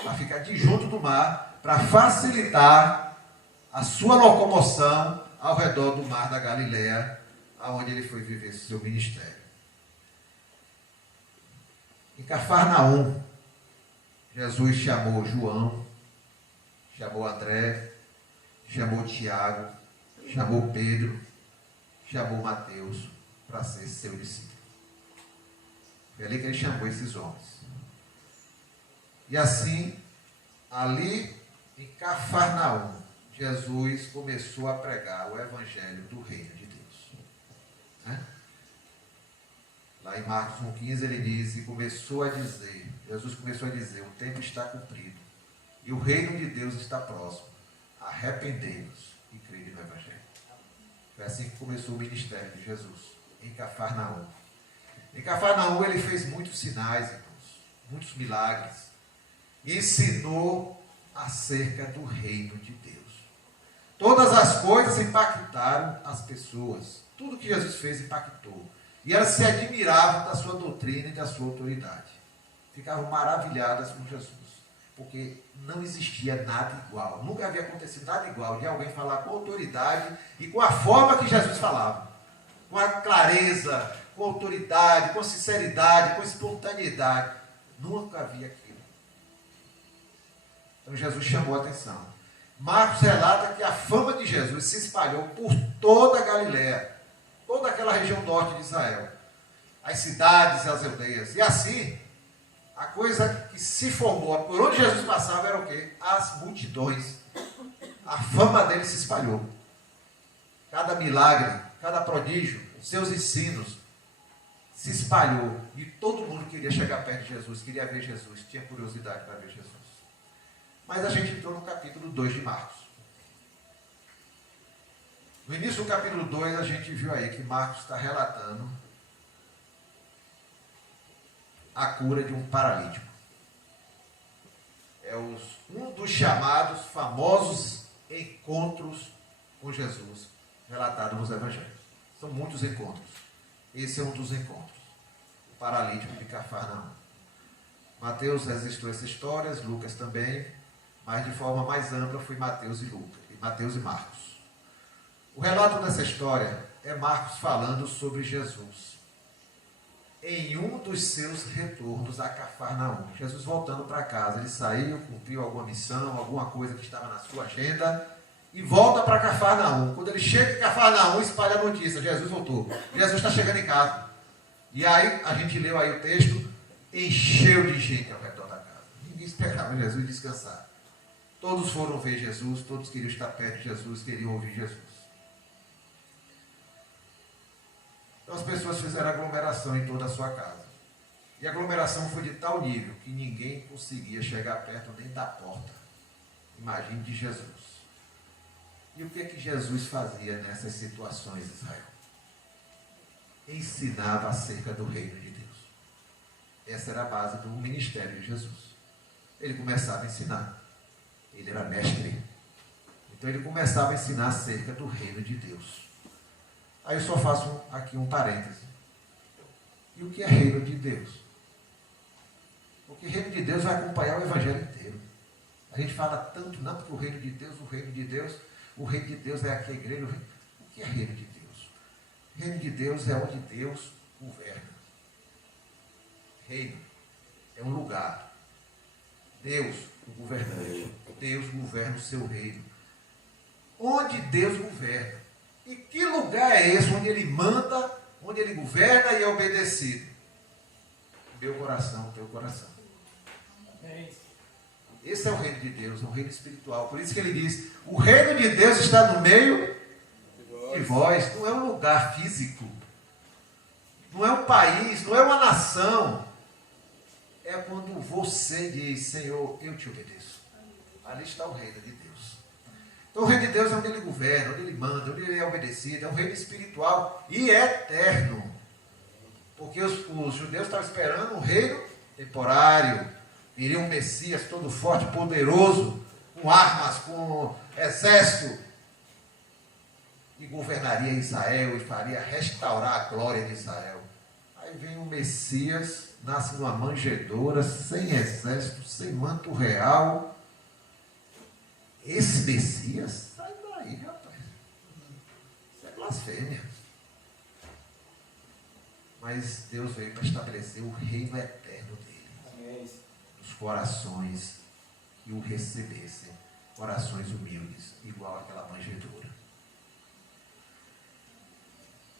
Para ficar de junto do mar, para facilitar a sua locomoção ao redor do Mar da Galiléia, aonde ele foi viver seu ministério. Em Cafarnaum, Jesus chamou João, chamou André, chamou Tiago, chamou Pedro, chamou Mateus para ser seu discípulo. Foi ali que ele chamou esses homens. E assim, ali em Cafarnaum, Jesus começou a pregar o evangelho do reino de Deus. Né? Lá em Marcos 1,15 ele diz, Jesus começou a dizer, o tempo está cumprido e o reino de Deus está próximo. Arrependei-vos e crede no evangelho. Foi assim que começou o ministério de Jesus, em Cafarnaum. Em Cafarnaum ele fez muitos sinais, irmãos, muitos milagres. E ensinou acerca do reino de Deus. Todas as coisas impactaram as pessoas. Tudo que Jesus fez impactou. E elas se admiravam da sua doutrina e da sua autoridade. Ficavam maravilhadas com Jesus. Porque não existia nada igual. Nunca havia acontecido nada igual de alguém falar com autoridade e com a forma que Jesus falava. Com a clareza, com a autoridade, com a sinceridade, com a espontaneidade. Nunca havia aquilo. Então Jesus chamou a atenção. Marcos relata que a fama de Jesus se espalhou por toda a Galiléia, toda aquela região norte de Israel, as cidades e as aldeias. E assim, a coisa que se formou, por onde Jesus passava era o quê? As multidões. A fama dele se espalhou. Cada milagre, cada prodígio, os seus ensinos se espalhou. E todo mundo queria chegar perto de Jesus, queria ver Jesus, tinha curiosidade para ver Jesus. Mas a gente entrou no capítulo 2 de Marcos. No início do capítulo 2, a gente viu aí que Marcos está relatando a cura de um paralítico. É um dos chamados famosos encontros com Jesus, relatado nos evangelhos. São muitos encontros. Esse é um dos encontros. O paralítico de Cafarnaum. Mateus registrou essa história, Lucas também, mas de forma mais ampla foi Mateus e Marcos. O relato dessa história é Marcos falando sobre Jesus em um dos seus retornos a Cafarnaum. Jesus voltando para casa, ele saiu, cumpriu alguma missão, alguma coisa que estava na sua agenda e volta para Cafarnaum. Quando ele chega em Cafarnaum, espalha a notícia, Jesus voltou. Jesus está chegando em casa. E aí, a gente leu aí o texto, encheu de gente ao redor da casa. Ninguém esperava Jesus descansar. Todos foram ver Jesus, todos queriam estar perto de Jesus, queriam ouvir Jesus. Então as pessoas fizeram aglomeração em toda a sua casa. E a aglomeração foi de tal nível que ninguém conseguia chegar perto nem da porta. Imagine de Jesus. E o que Jesus fazia nessas situações, Israel? Ensinava acerca do reino de Deus. Essa era a base do ministério de Jesus. Ele começava a ensinar. Ele era mestre. Então ele começava a ensinar acerca do reino de Deus. Aí eu só faço aqui um parêntese. E o que é reino de Deus? Porque reino de Deus vai acompanhar o evangelho inteiro. A gente fala tanto, não, porque o reino de Deus é aqui a igreja. O que é reino de Deus? Reino de Deus é onde Deus governa. Reino é um lugar. Deus, o governante. Deus governa o seu reino. Onde Deus governa. E que lugar é esse onde ele manda, onde ele governa e é obedecido? Meu coração, teu coração. Esse é o reino de Deus, é um reino espiritual. Por isso que ele diz, o reino de Deus está no meio de vós. Não é um lugar físico. Não é um país, não é uma nação. É quando você diz, Senhor, eu te obedeço. Ali está o reino de Deus. Então o reino de Deus é onde ele governa, onde ele manda, onde ele é obedecido. É um reino espiritual e eterno. Porque os judeus estavam esperando um reino temporário. Viria um Messias todo forte, poderoso, com armas, com exército. E governaria Israel e faria restaurar a glória de Israel. Aí vem o Messias, nasce numa manjedoura, sem exército, sem manto real. Esse Messias, sai daí, rapaz. Isso é blasfêmia. Mas Deus veio para estabelecer o reino eterno dele. Os corações que o recebessem. Corações humildes, igual aquela manjedoura.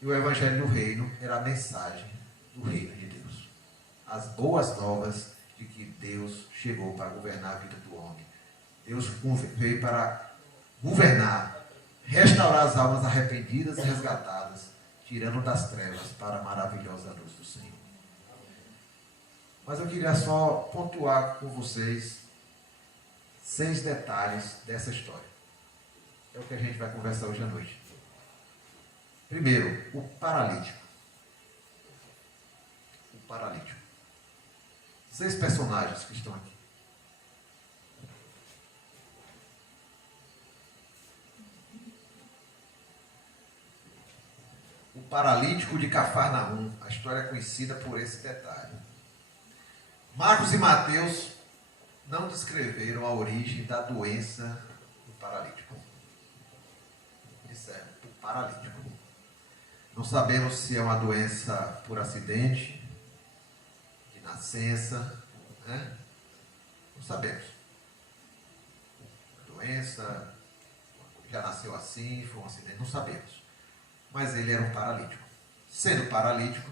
E o evangelho do reino era a mensagem do reino de Deus. As boas novas de que Deus chegou para governar a vida do homem. Deus veio para governar, restaurar as almas arrependidas e resgatadas, tirando das trevas para a maravilhosa luz do Senhor. Mas eu queria só pontuar com vocês 6 detalhes dessa história. É o que a gente vai conversar hoje à noite. Primeiro, o paralítico. O paralítico. 6 personagens que estão aqui. O paralítico de Cafarnaum. A história é conhecida por esse detalhe. Marcos e Mateus não descreveram a origem da doença do paralítico. Disseram, o paralítico. Não sabemos se é uma doença por acidente, de nascença, né? Não sabemos. A doença já nasceu assim, foi um acidente, não sabemos. Mas ele era um paralítico. Sendo paralítico,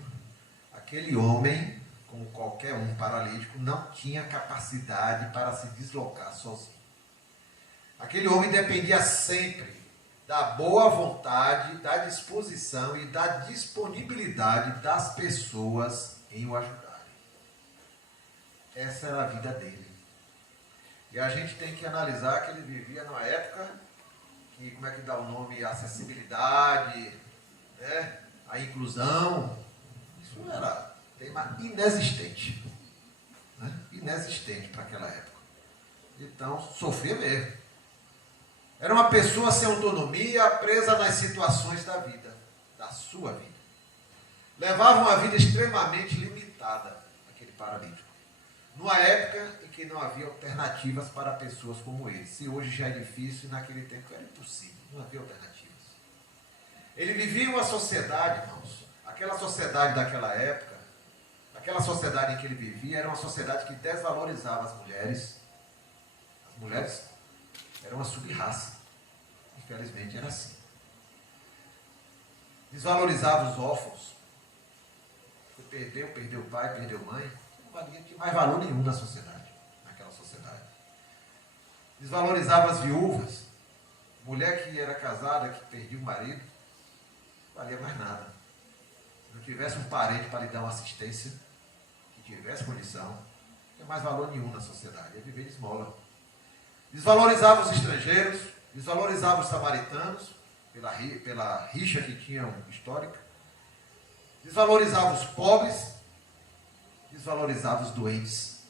aquele homem, como qualquer um paralítico, não tinha capacidade para se deslocar sozinho. Aquele homem dependia sempre da boa vontade, da disposição e da disponibilidade das pessoas em o ajudarem. Essa era a vida dele. E a gente tem que analisar que ele vivia numa época que, como é que dá o nome, a acessibilidade, né? A inclusão, isso era tema inexistente, né? Inexistente para aquela época. Então, sofria mesmo. Era uma pessoa sem autonomia, presa nas situações da vida, da sua vida. Levava uma vida extremamente limitada, aquele paralítico. Numa época em que não havia alternativas para pessoas como ele. Se hoje já é difícil, naquele tempo era impossível, não havia alternativas. Ele vivia uma sociedade, irmãos, aquela sociedade daquela época, aquela sociedade em que ele vivia, era uma sociedade que desvalorizava as mulheres. As mulheres eram uma sub-raça, infelizmente era assim. Desvalorizava os órfãos. Perdeu o pai, perdeu a mãe, não tinha mais valor nenhum na sociedade, naquela sociedade. Desvalorizava as viúvas. Mulher que era casada, que perdia o marido, não valia mais nada. Se não tivesse um parente para lhe dar uma assistência, que tivesse condição, não tinha mais valor nenhum na sociedade, ia viver de esmola. Desvalorizava os estrangeiros, desvalorizava os samaritanos, pela rixa que tinham histórica, desvalorizava os pobres, desvalorizava os doentes,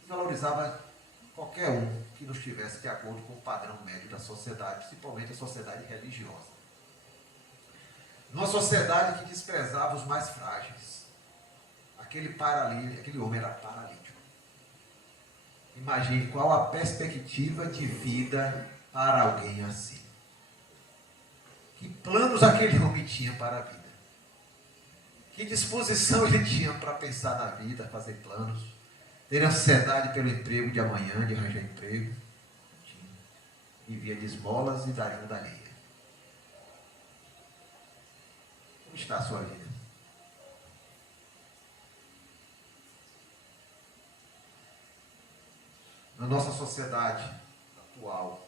desvalorizava qualquer um que não estivesse de acordo com o padrão médio da sociedade, principalmente a sociedade religiosa. Numa sociedade que desprezava os mais frágeis. Aquele homem era paralítico. Imagine qual a perspectiva de vida para alguém assim. Que planos aquele homem tinha para a vida? Que disposição ele tinha para pensar na vida, fazer planos? Ter ansiedade pelo emprego de amanhã, de arranjar emprego? Tinha. Vivia de esmolas e da ajuda alheia. Como está a sua vida? Na nossa sociedade atual,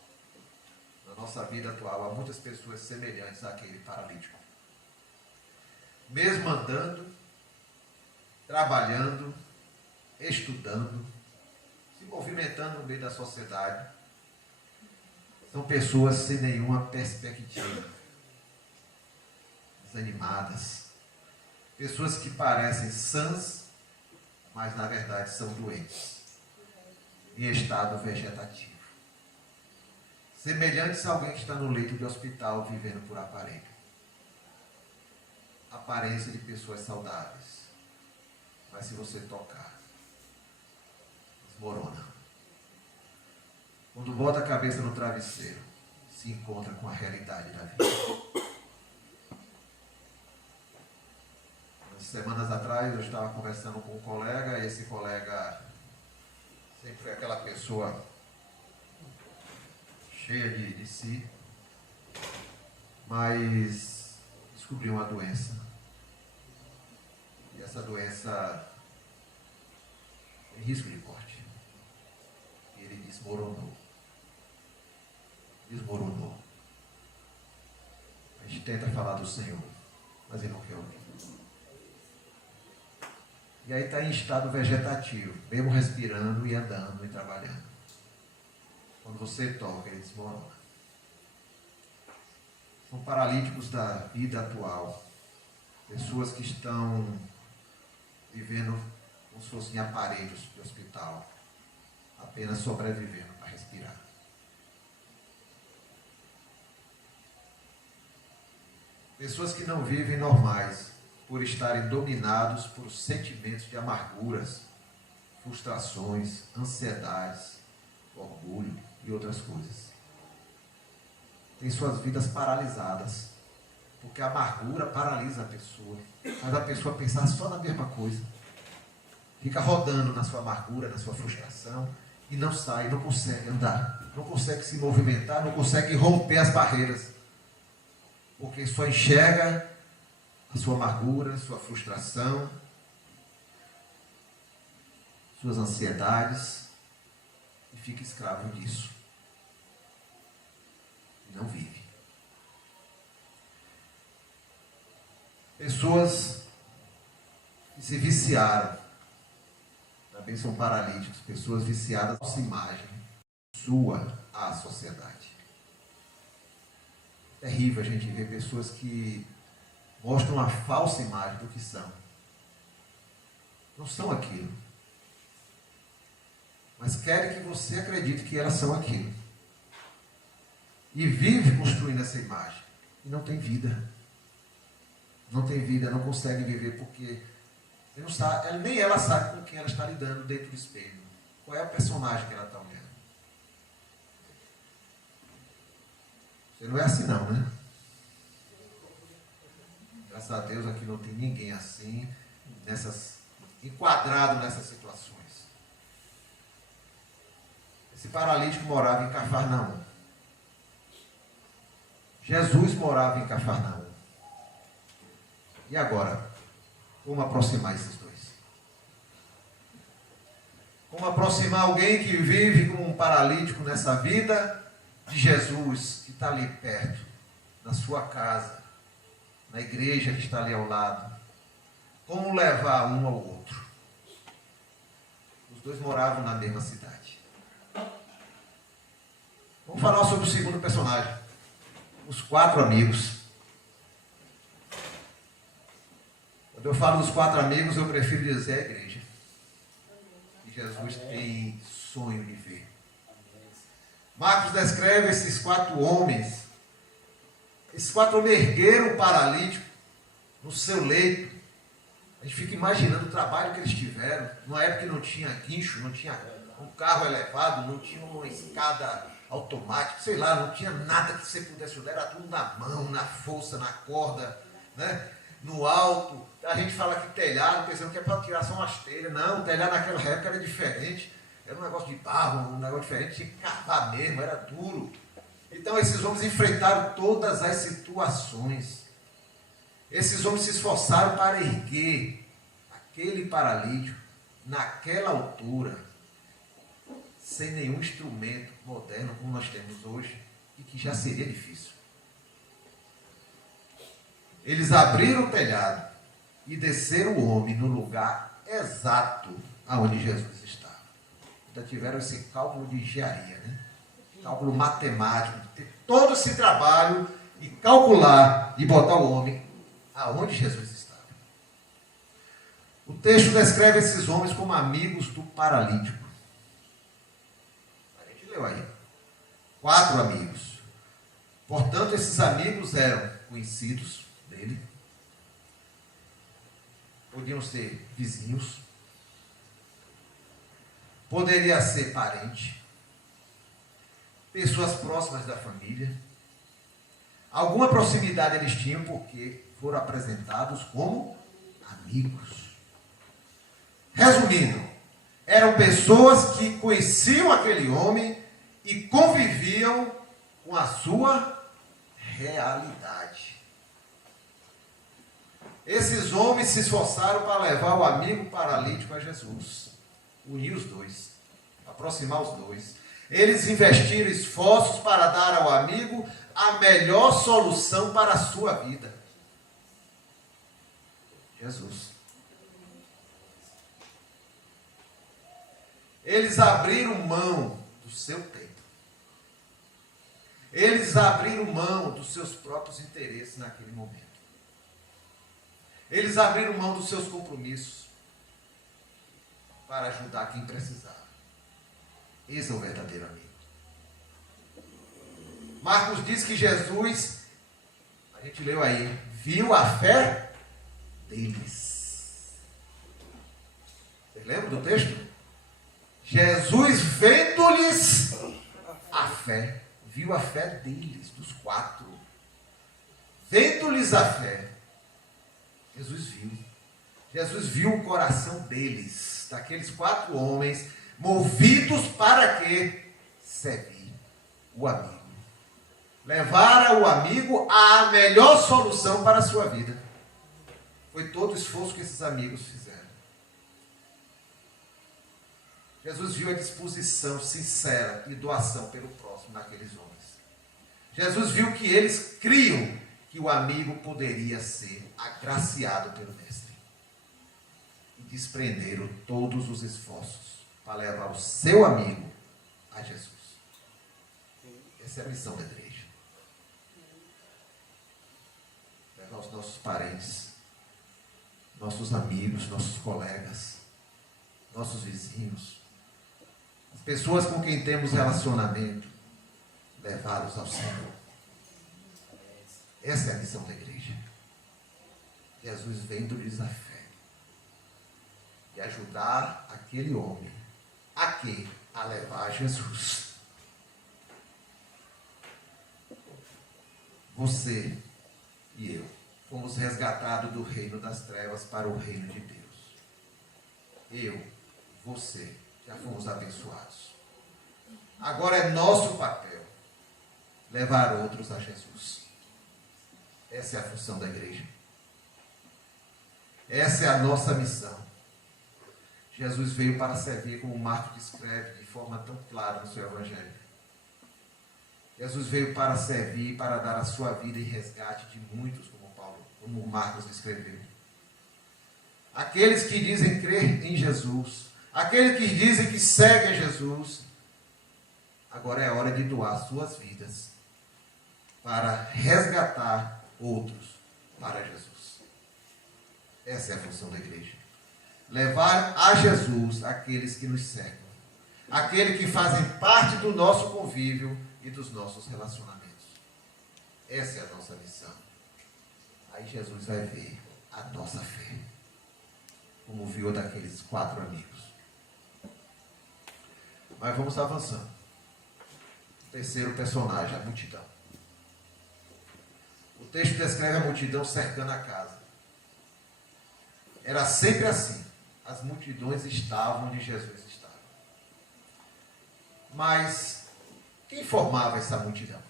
na nossa vida atual, há muitas pessoas semelhantes àquele paralítico. Mesmo andando, trabalhando, estudando, se movimentando no meio da sociedade, são pessoas sem nenhuma perspectiva, desanimadas, pessoas que parecem sãs, mas na verdade são doentes, em estado vegetativo. Semelhantes a alguém que está no leito de hospital vivendo por aparelho. Aparência de pessoas saudáveis. Mas se você tocar, desmorona. Quando bota a cabeça no travesseiro, se encontra com a realidade da vida. Umas semanas atrás eu estava conversando com um colega, e esse colega sempre foi aquela pessoa cheia de si, mas descobriu uma doença. E essa doença tem risco de morte. E ele desmoronou. Desmoronou. A gente tenta falar do Senhor, mas ele não quer ouvir. E aí está em estado vegetativo, mesmo respirando e andando e trabalhando. Quando você toca, ele desmorona. São paralíticos da vida atual. Pessoas que estão vivendo como se fossem aparelhos de hospital, apenas sobrevivendo para respirar. Pessoas que não vivem normais, por estarem dominados por sentimentos de amarguras, frustrações, ansiedades, orgulho e outras coisas. Tem suas vidas paralisadas, porque a amargura paralisa a pessoa, faz a pessoa pensar só na mesma coisa. Fica rodando na sua amargura, na sua frustração, e não sai, não consegue andar, não consegue se movimentar, não consegue romper as barreiras, porque só enxerga a sua amargura, sua frustração, suas ansiedades, e fica escravo disso. E não vive. Pessoas que se viciaram, também são paralíticos, pessoas viciadas na nossa imagem. sua à sociedade. É terrível a gente ver pessoas que mostram uma falsa imagem do que são. Não são aquilo. Mas querem que você acredite que elas são aquilo. E vive construindo essa imagem. E não tem vida. Não tem vida, não consegue viver porque você não sabe, nem ela sabe com quem ela está lidando dentro do espelho. Qual é o personagem que ela está olhando? Você não é assim não, né? Graças a Deus aqui não tem ninguém assim, enquadrado nessas situações. Esse paralítico morava em Cafarnaum. Jesus morava em Cafarnaum. E agora? Como aproximar esses dois? Como aproximar alguém que vive como um paralítico nessa vida de Jesus, que está ali perto, na sua casa, na igreja que está ali ao lado? Como levar um ao outro? Os dois moravam na mesma cidade. Vamos falar sobre o segundo personagem. Os 4 amigos. Quando eu falo dos 4 amigos, eu prefiro dizer a igreja. Que Jesus tem sonho de ver. Marcos descreve esses 4 homens. Esses 4 homens ergueram o paralítico no seu leito. A gente fica imaginando o trabalho que eles tiveram. Numa época que não tinha guincho, não tinha um carro elevado, não tinha uma escada automática, sei lá, não tinha nada que você pudesse olhar, era tudo na mão, na força, na corda, né? No alto. A gente fala que telhado, pensando que é para tirar só umas telhas. Não, o telhado naquela época era diferente. Era um negócio de barro, um negócio diferente, tinha que cavar mesmo, era duro. Então esses homens enfrentaram todas as situações. Esses homens se esforçaram para erguer aquele paralítico naquela altura, sem nenhum instrumento moderno como nós temos hoje, e que já seria difícil. Eles abriram o telhado e desceram o homem no lugar exato aonde Jesus estava. Então tiveram esse cálculo de engenharia, né? Cálculo matemático, de ter todo esse trabalho e calcular e botar o homem aonde Jesus estava. O texto descreve esses homens como amigos do paralítico. A gente leu aí. 4 amigos. Portanto, esses amigos eram conhecidos dele. Podiam ser vizinhos. Poderia ser parente. Pessoas próximas da família. Alguma proximidade eles tinham porque foram apresentados como amigos. Resumindo, eram pessoas que conheciam aquele homem e conviviam com a sua realidade. Esses homens se esforçaram para levar o amigo paralítico a Jesus. Unir os dois, aproximar os dois. Eles investiram esforços para dar ao amigo a melhor solução para a sua vida. Jesus. Eles abriram mão do seu tempo. Eles abriram mão dos seus próprios interesses naquele momento. Eles abriram mão dos seus compromissos para ajudar quem precisava. Esse é o verdadeiro amigo. Marcos diz que Jesus, a gente leu aí, viu a fé deles. Vocês lembram do texto? Jesus vendo-lhes a fé, viu a fé deles, dos 4. Vendo-lhes a fé, Jesus viu. Jesus viu o coração deles, daqueles 4 homens, movidos para quê? Servir o amigo. Levar o amigo à melhor solução para a sua vida. Foi todo o esforço que esses amigos fizeram. Jesus viu a disposição sincera e doação pelo próximo naqueles homens. Jesus viu que eles criam que o amigo poderia ser agraciado pelo Mestre. E desprenderam todos os esforços para levar o seu amigo a Jesus. Essa é a missão da igreja. Levar os nossos parentes, nossos amigos, nossos colegas, nossos vizinhos, as pessoas com quem temos relacionamento, levá-los ao Senhor. Essa é a missão da igreja. Jesus vem do-lhes a fé e ajudar aquele homem a quê? A levar a Jesus. Você e eu fomos resgatados do reino das trevas para o reino de Deus. Eu, você, já fomos abençoados. Agora é nosso papel levar outros a Jesus. Essa é a função da igreja. Essa é a nossa missão. Jesus veio para servir, como Marcos descreve de forma tão clara no seu Evangelho. Jesus veio para servir, para dar a sua vida em resgate de muitos, como Marcos descreveu. Aqueles que dizem crer em Jesus, aqueles que dizem que seguem Jesus, agora é hora de doar suas vidas para resgatar outros para Jesus. Essa é a função da igreja. Levar a Jesus aqueles que nos seguem, aqueles que fazem parte do nosso convívio e dos nossos relacionamentos. Essa é a nossa missão. Aí Jesus vai ver a nossa fé, como viu daqueles 4 amigos. Mas vamos avançando. O terceiro personagem, a multidão. O texto descreve a multidão cercando a casa. Era sempre assim. As multidões estavam onde Jesus estava. Mas quem formava essa multidão?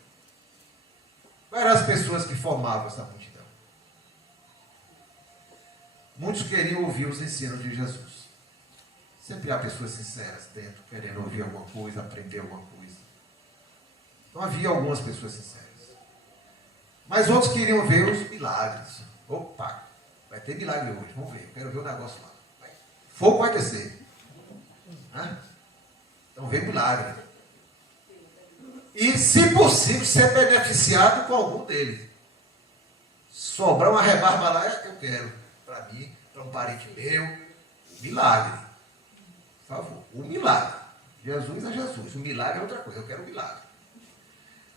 Quais eram as pessoas que formavam essa multidão? Muitos queriam ouvir os ensinos de Jesus. Sempre há pessoas sinceras dentro, querendo ouvir alguma coisa, aprender alguma coisa. Então havia algumas pessoas sinceras. Mas outros queriam ver os milagres. Opa, vai ter milagre hoje, vamos ver, eu quero ver o negócio lá. Fogo vai descer. Então vem milagre. E, se possível, ser beneficiado com algum deles. Sobrar uma rebarba lá, eu quero. Para mim, para um parente meu. Milagre. Por favor. O milagre. Jesus é Jesus. O milagre é outra coisa. Eu quero o milagre.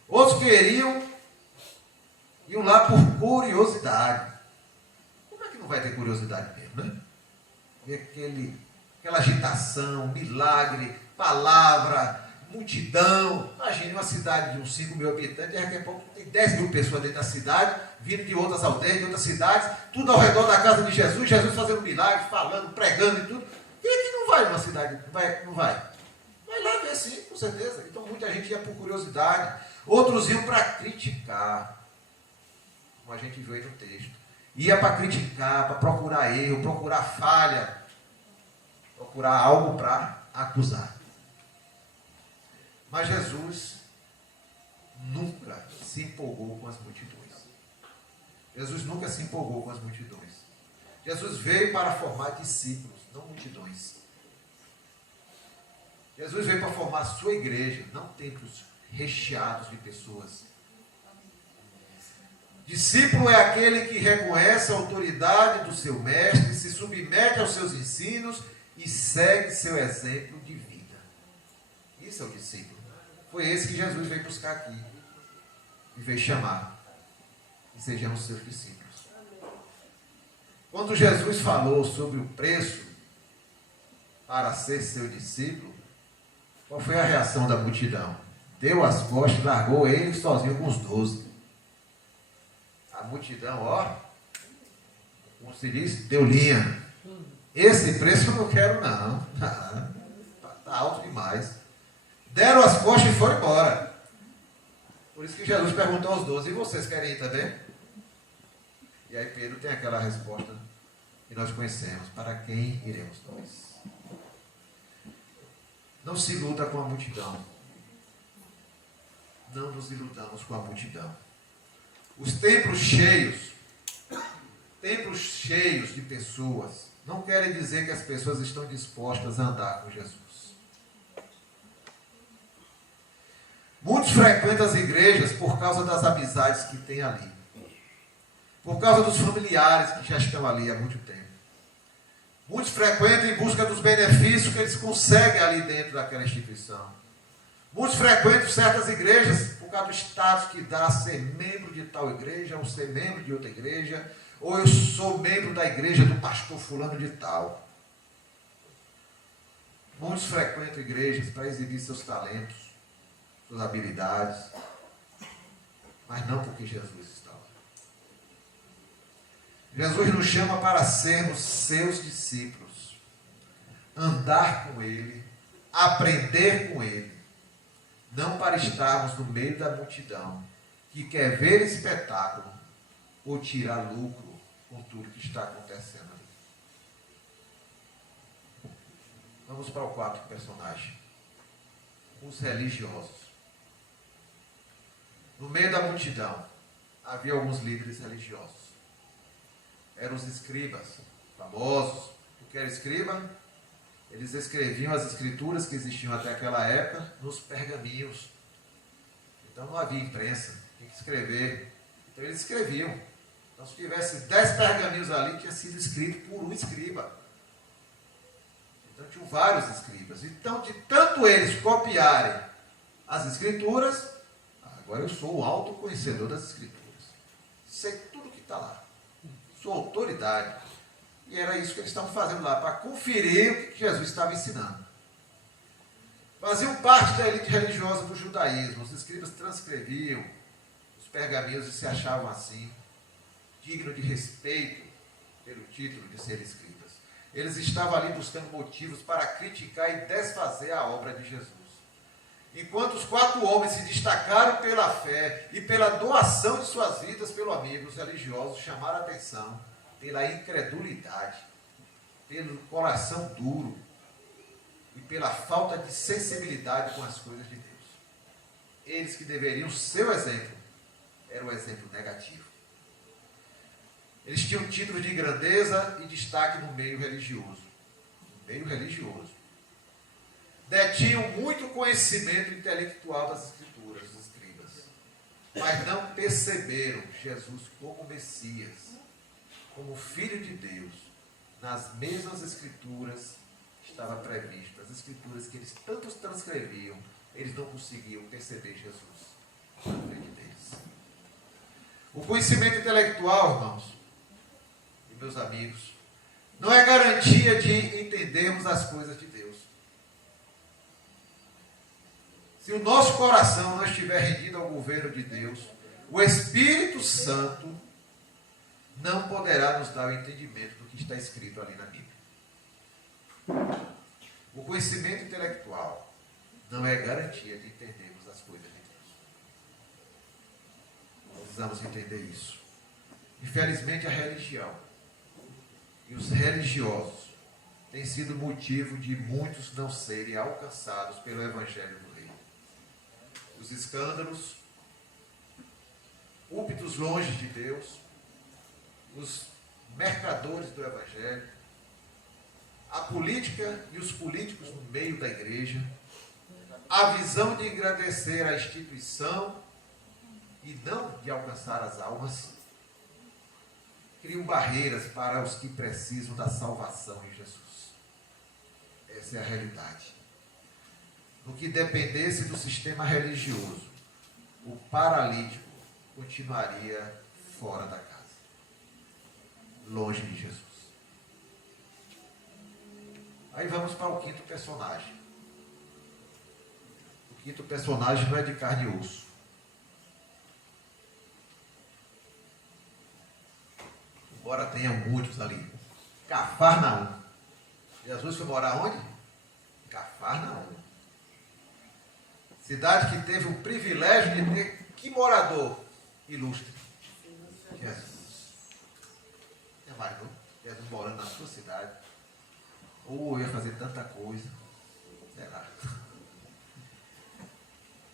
Outros iam lá por curiosidade. Como é que não vai ter curiosidade mesmo, né? Ver aquela agitação, milagre, palavra, multidão. Imagine uma cidade de uns 5 mil habitantes, e daqui a pouco tem 10 mil pessoas dentro da cidade, vindo de outras aldeias, de outras cidades, tudo ao redor da casa de Jesus, Jesus fazendo milagres, falando, pregando e tudo. Quem é que não vai numa cidade? Não vai? Vai lá ver sim, com certeza. Então muita gente ia por curiosidade, outros iam para criticar, como a gente viu aí no texto. Ia para criticar, para procurar erro, procurar falha, procurar algo para acusar. Mas Jesus nunca se empolgou com as multidões. Jesus nunca se empolgou com as multidões. Jesus veio para formar discípulos, não multidões. Jesus veio para formar a sua igreja, não templos recheados de pessoas. Discípulo é aquele que reconhece a autoridade do seu mestre, se submete aos seus ensinos e segue seu exemplo de vida. Isso é o discípulo. Foi esse que Jesus veio buscar aqui e veio chamar. E sejamos seus discípulos. Quando Jesus falou sobre o preço para ser seu discípulo, qual foi a reação da multidão? Deu as costas, largou ele sozinho com os 12. A multidão, como se diz, deu linha. Esse preço eu não quero não. Está alto demais. Deram as costas e foram embora. Por isso que Jesus perguntou aos 12, e vocês querem ir também? E aí Pedro tem aquela resposta que nós conhecemos. Para quem iremos nós? Não se iluda com a multidão. Não nos iludamos com a multidão. Os templos cheios de pessoas, não querem dizer que as pessoas estão dispostas a andar com Jesus. Muitos frequentam as igrejas por causa das amizades que tem ali. Por causa dos familiares que já estão ali há muito tempo. Muitos frequentam em busca dos benefícios que eles conseguem ali dentro daquela instituição. Muitos frequentam certas igrejas por causa do status que dá ser membro de tal igreja, ou ser membro de outra igreja, ou eu sou membro da igreja do pastor fulano de tal. Muitos frequentam igrejas para exibir seus talentos, suas habilidades, mas não porque Jesus está lá. Jesus nos chama para sermos seus discípulos, andar com Ele, aprender com Ele, não para estarmos no meio da multidão que quer ver espetáculo ou tirar lucro com tudo que está acontecendo ali. Vamos para o quarto personagem. Os religiosos. No meio da multidão, havia alguns líderes religiosos. Eram os escribas, famosos. O que era escriba? Eles escreviam as escrituras que existiam até aquela época nos pergaminhos. Então não havia imprensa, tinha que escrever. Então eles escreviam. Então se tivesse 10 pergaminhos ali, tinha sido escrito por um escriba. Então tinham vários escribas. Então, de tanto eles copiarem as escrituras, agora eu sou o alto conhecedor das escrituras. Sei tudo que está lá. Sou autoridade. E era isso que eles estavam fazendo lá, para conferir o que Jesus estava ensinando. Faziam parte da elite religiosa do judaísmo. Os escribas transcreviam os pergaminhos e se achavam assim, dignos de respeito pelo título de ser escribas. Eles estavam ali buscando motivos para criticar e desfazer a obra de Jesus. Enquanto os 4 homens se destacaram pela fé e pela doação de suas vidas pelo amigo, os religiosos chamaram a atenção pela incredulidade, pelo coração duro e pela falta de sensibilidade com as coisas de Deus. Eles que deveriam ser o exemplo, era o exemplo negativo. Eles tinham títulos de grandeza e destaque no meio religioso. No meio religioso. Detinham muito conhecimento intelectual das escrituras, os escribas, mas não perceberam Jesus como Messias, como Filho de Deus. Nas mesmas escrituras estava previsto, as escrituras que eles tanto transcreviam, eles não conseguiam perceber Jesus na frente deles. O conhecimento intelectual, irmãos e meus amigos, não é garantia de entendermos as coisas de Deus. Se o nosso coração não estiver rendido ao governo de Deus, o Espírito Santo não poderá nos dar o entendimento do que está escrito ali na Bíblia. O conhecimento intelectual não é garantia de entendermos as coisas de Deus. Precisamos entender isso. Infelizmente, a religião e os religiosos têm sido motivo de muitos não serem alcançados pelo Evangelho do Reino. Os escândalos, púlpitos longe de Deus, os mercadores do Evangelho, a política e os políticos no meio da igreja, a visão de engrandecer a instituição e não de alcançar as almas, criam barreiras para os que precisam da salvação em Jesus. Essa é a realidade. No que dependesse do sistema religioso, o paralítico continuaria fora da casa, longe de Jesus. Aí vamos para o quinto personagem. O quinto personagem não é de carne e osso. Embora tenha muitos ali. Cafarnaum. Jesus foi morar onde? Cafarnaum. Cidade que teve o privilégio de ter que morador ilustre? Jesus. Você imaginou? Jesus morando na sua cidade. Ou ia fazer tanta coisa. Será?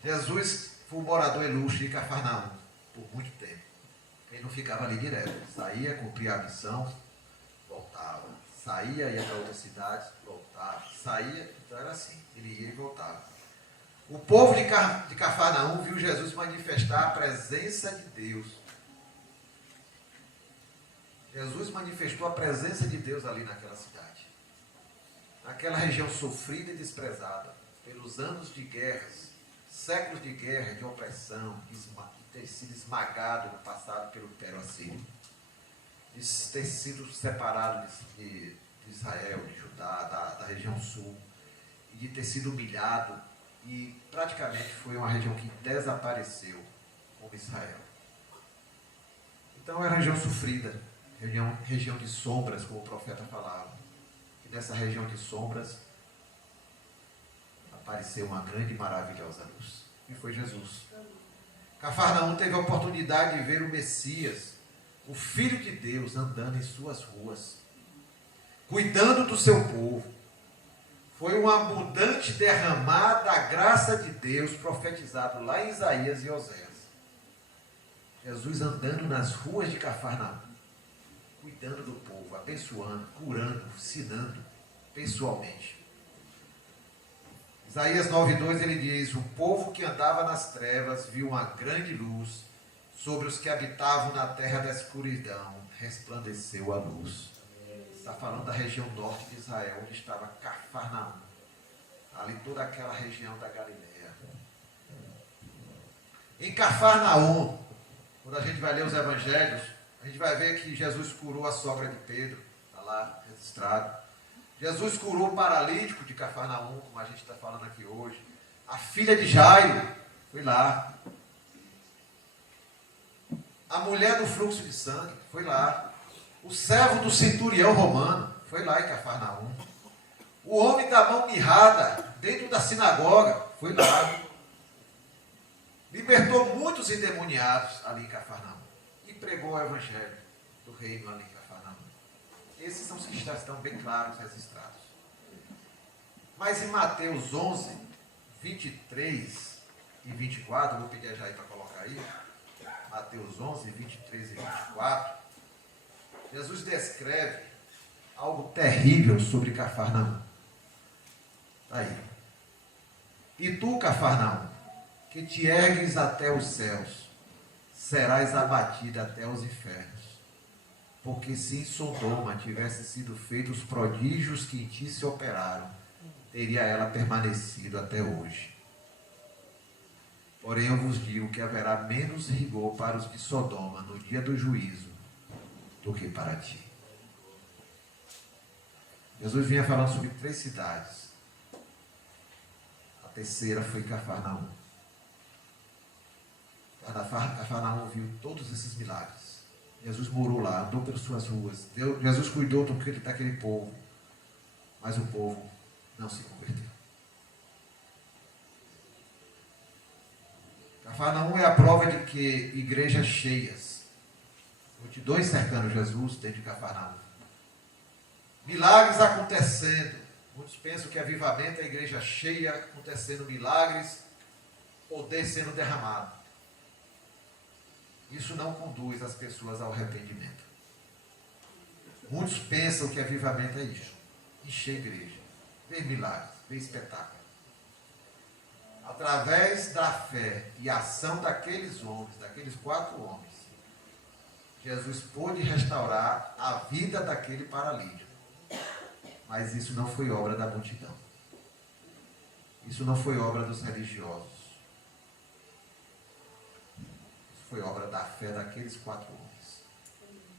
Jesus foi um morador ilustre de Cafarnaum por muito tempo. Ele não ficava ali direto. Saía, cumpria a missão, voltava. Saía, ia para outra cidade, voltava. Saía, então era assim. Ele ia e voltava. O povo de Cafarnaum viu Jesus manifestar a presença de Deus. Jesus manifestou a presença de Deus ali naquela cidade. Naquela região sofrida e desprezada pelos anos de guerras, séculos de guerra, de opressão, de ter sido esmagado no passado pelo Império Assírio, de ter sido separado de Israel, de Judá, da região sul, e de ter sido humilhado, e praticamente foi uma região que desapareceu como Israel. Então era uma região sofrida, região de sombras, como o profeta falava. E nessa região de sombras apareceu uma grande e maravilhosa luz, e foi Jesus. Cafarnaum teve a oportunidade de ver o Messias, o Filho de Deus, andando em suas ruas, cuidando do seu povo. Foi um abundante derramar da graça de Deus profetizado lá em Isaías e Oséias. Jesus andando nas ruas de Cafarnaum, cuidando do povo, abençoando, curando, ensinando pessoalmente. Isaías 9:2 ele diz: o povo que andava nas trevas viu uma grande luz, sobre os que habitavam na terra da escuridão resplandeceu a luz. Está falando da região norte de Israel, onde estava Cafarnaum, ali toda aquela região da Galileia. Em Cafarnaum, quando a gente vai ler os evangelhos, a gente vai ver que Jesus curou a sogra de Pedro, está lá registrado. Jesus curou o paralítico de Cafarnaum, como a gente está falando aqui hoje. A filha de Jairo foi lá. A mulher do fluxo de sangue foi lá. O servo do centurião romano foi lá em Cafarnaum. O homem da mão mirrada dentro da sinagoga foi lá. Libertou muitos endemoniados ali em Cafarnaum. E pregou o evangelho do reino ali em Cafarnaum. Esses são os que estão bem claros, registrados. Mas em Mateus 11, 23 e 24, vou pedir a Jair para colocar aí. Mateus 11, 23 e 24. Jesus descreve algo terrível sobre Cafarnaum. Está aí. E tu, Cafarnaum, que te ergues até os céus, serás abatida até os infernos. Porque se em Sodoma tivessem sido feitos os prodígios que em ti se operaram, teria ela permanecido até hoje. Porém eu vos digo que haverá menos rigor para os de Sodoma no dia do juízo do que para ti. Jesus vinha falando sobre 3 cidades. A terceira foi Cafarnaum. Cafarnaum viu todos esses milagres. Jesus morou lá, andou pelas suas ruas. Jesus cuidou daquele povo. Mas o povo não se converteu. Cafarnaum é a prova de que igrejas cheias, multidões cercando Jesus dentro de Cafarnaum. Milagres acontecendo. Muitos pensam que avivamento é a igreja cheia, acontecendo milagres, poder sendo derramado. Isso não conduz as pessoas ao arrependimento. Muitos pensam que avivamento é isso. Encher a igreja, ver milagres, ver espetáculo. Através da fé e ação daqueles homens, daqueles 4 homens, Jesus pôde restaurar a vida daquele paralítico. Mas isso não foi obra da multidão. Isso não foi obra dos religiosos. Isso foi obra da fé daqueles 4 homens.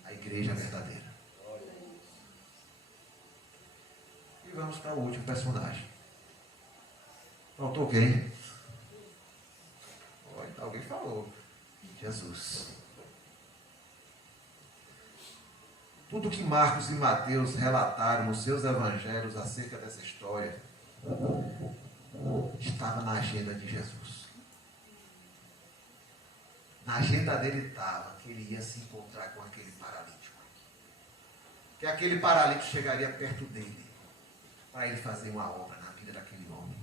A igreja verdadeira. E vamos para o último personagem. Faltou quem? Alguém falou. Jesus. Tudo que Marcos e Mateus relataram nos seus evangelhos acerca dessa história estava na agenda de Jesus. Na agenda dele estava que ele ia se encontrar com aquele paralítico. Que aquele paralítico chegaria perto dele para ele fazer uma obra na vida daquele homem.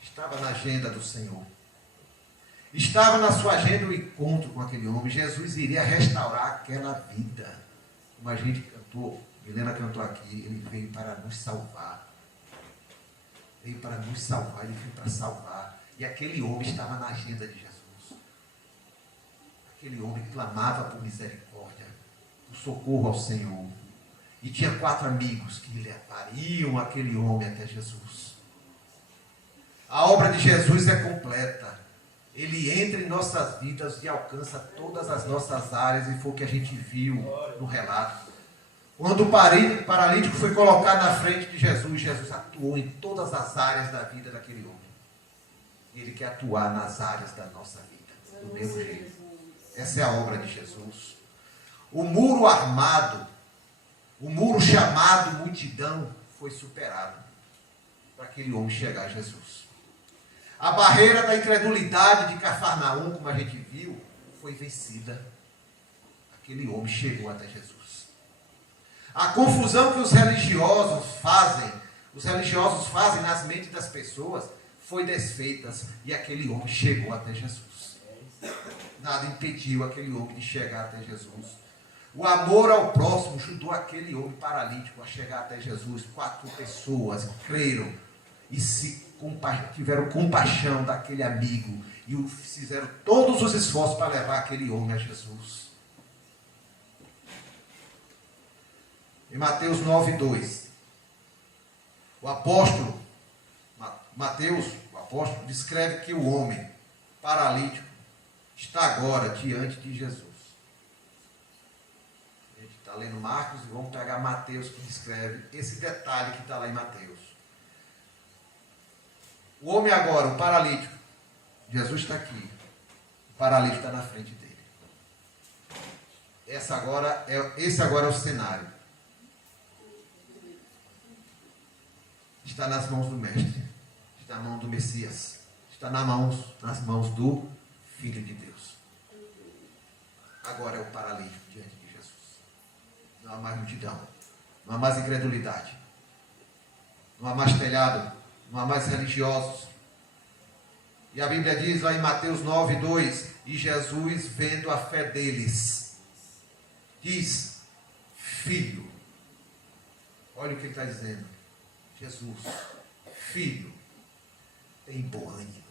Estava na agenda do Senhor. Estava na sua agenda o encontro com aquele homem. Jesus iria restaurar aquela vida. Como a gente cantou, Milena cantou aqui, ele veio para nos salvar. veio para nos salvar, ele veio para salvar. E aquele homem estava na agenda de Jesus. Aquele homem clamava por misericórdia, por socorro ao Senhor. E tinha 4 amigos que levariam aquele homem até Jesus. A obra de Jesus é completa. Ele entra em nossas vidas e alcança todas as nossas áreas, e foi o que a gente viu no relato. Quando o paralítico foi colocado na frente de Jesus, Jesus atuou em todas as áreas da vida daquele homem. E Ele quer atuar nas áreas da nossa vida, do mesmo jeito. Essa é a obra de Jesus. O muro armado, o muro chamado multidão, foi superado para aquele homem chegar a Jesus. A barreira da incredulidade de Cafarnaum, como a gente viu, foi vencida. Aquele homem chegou até Jesus. A confusão que os religiosos fazem nas mentes das pessoas, foi desfeita, e aquele homem chegou até Jesus. Nada impediu aquele homem de chegar até Jesus. O amor ao próximo ajudou aquele homem paralítico a chegar até Jesus. 4 pessoas creram e tiveram compaixão daquele amigo e fizeram todos os esforços para levar aquele homem a Jesus. Em Mateus 9:2, o apóstolo Mateus, o apóstolo, descreve que o homem paralítico está agora diante de Jesus. A gente está lendo Marcos e vamos pegar Mateus, que descreve esse detalhe que está lá em Mateus. O homem agora, o paralítico, Jesus está aqui. O paralítico está na frente dele. Esse agora é o cenário. Está nas mãos do Mestre. Está na mão do Messias. Está nas mãos do Filho de Deus. Agora é o paralítico diante de Jesus. Não há mais multidão. Não há mais incredulidade. Não há mais telhado. Não há mais religiosos. E a Bíblia diz lá em Mateus 9:2, e Jesus, vendo a fé deles, diz: Filho. Olha o que ele está dizendo. Jesus, filho, tem bom ânimo.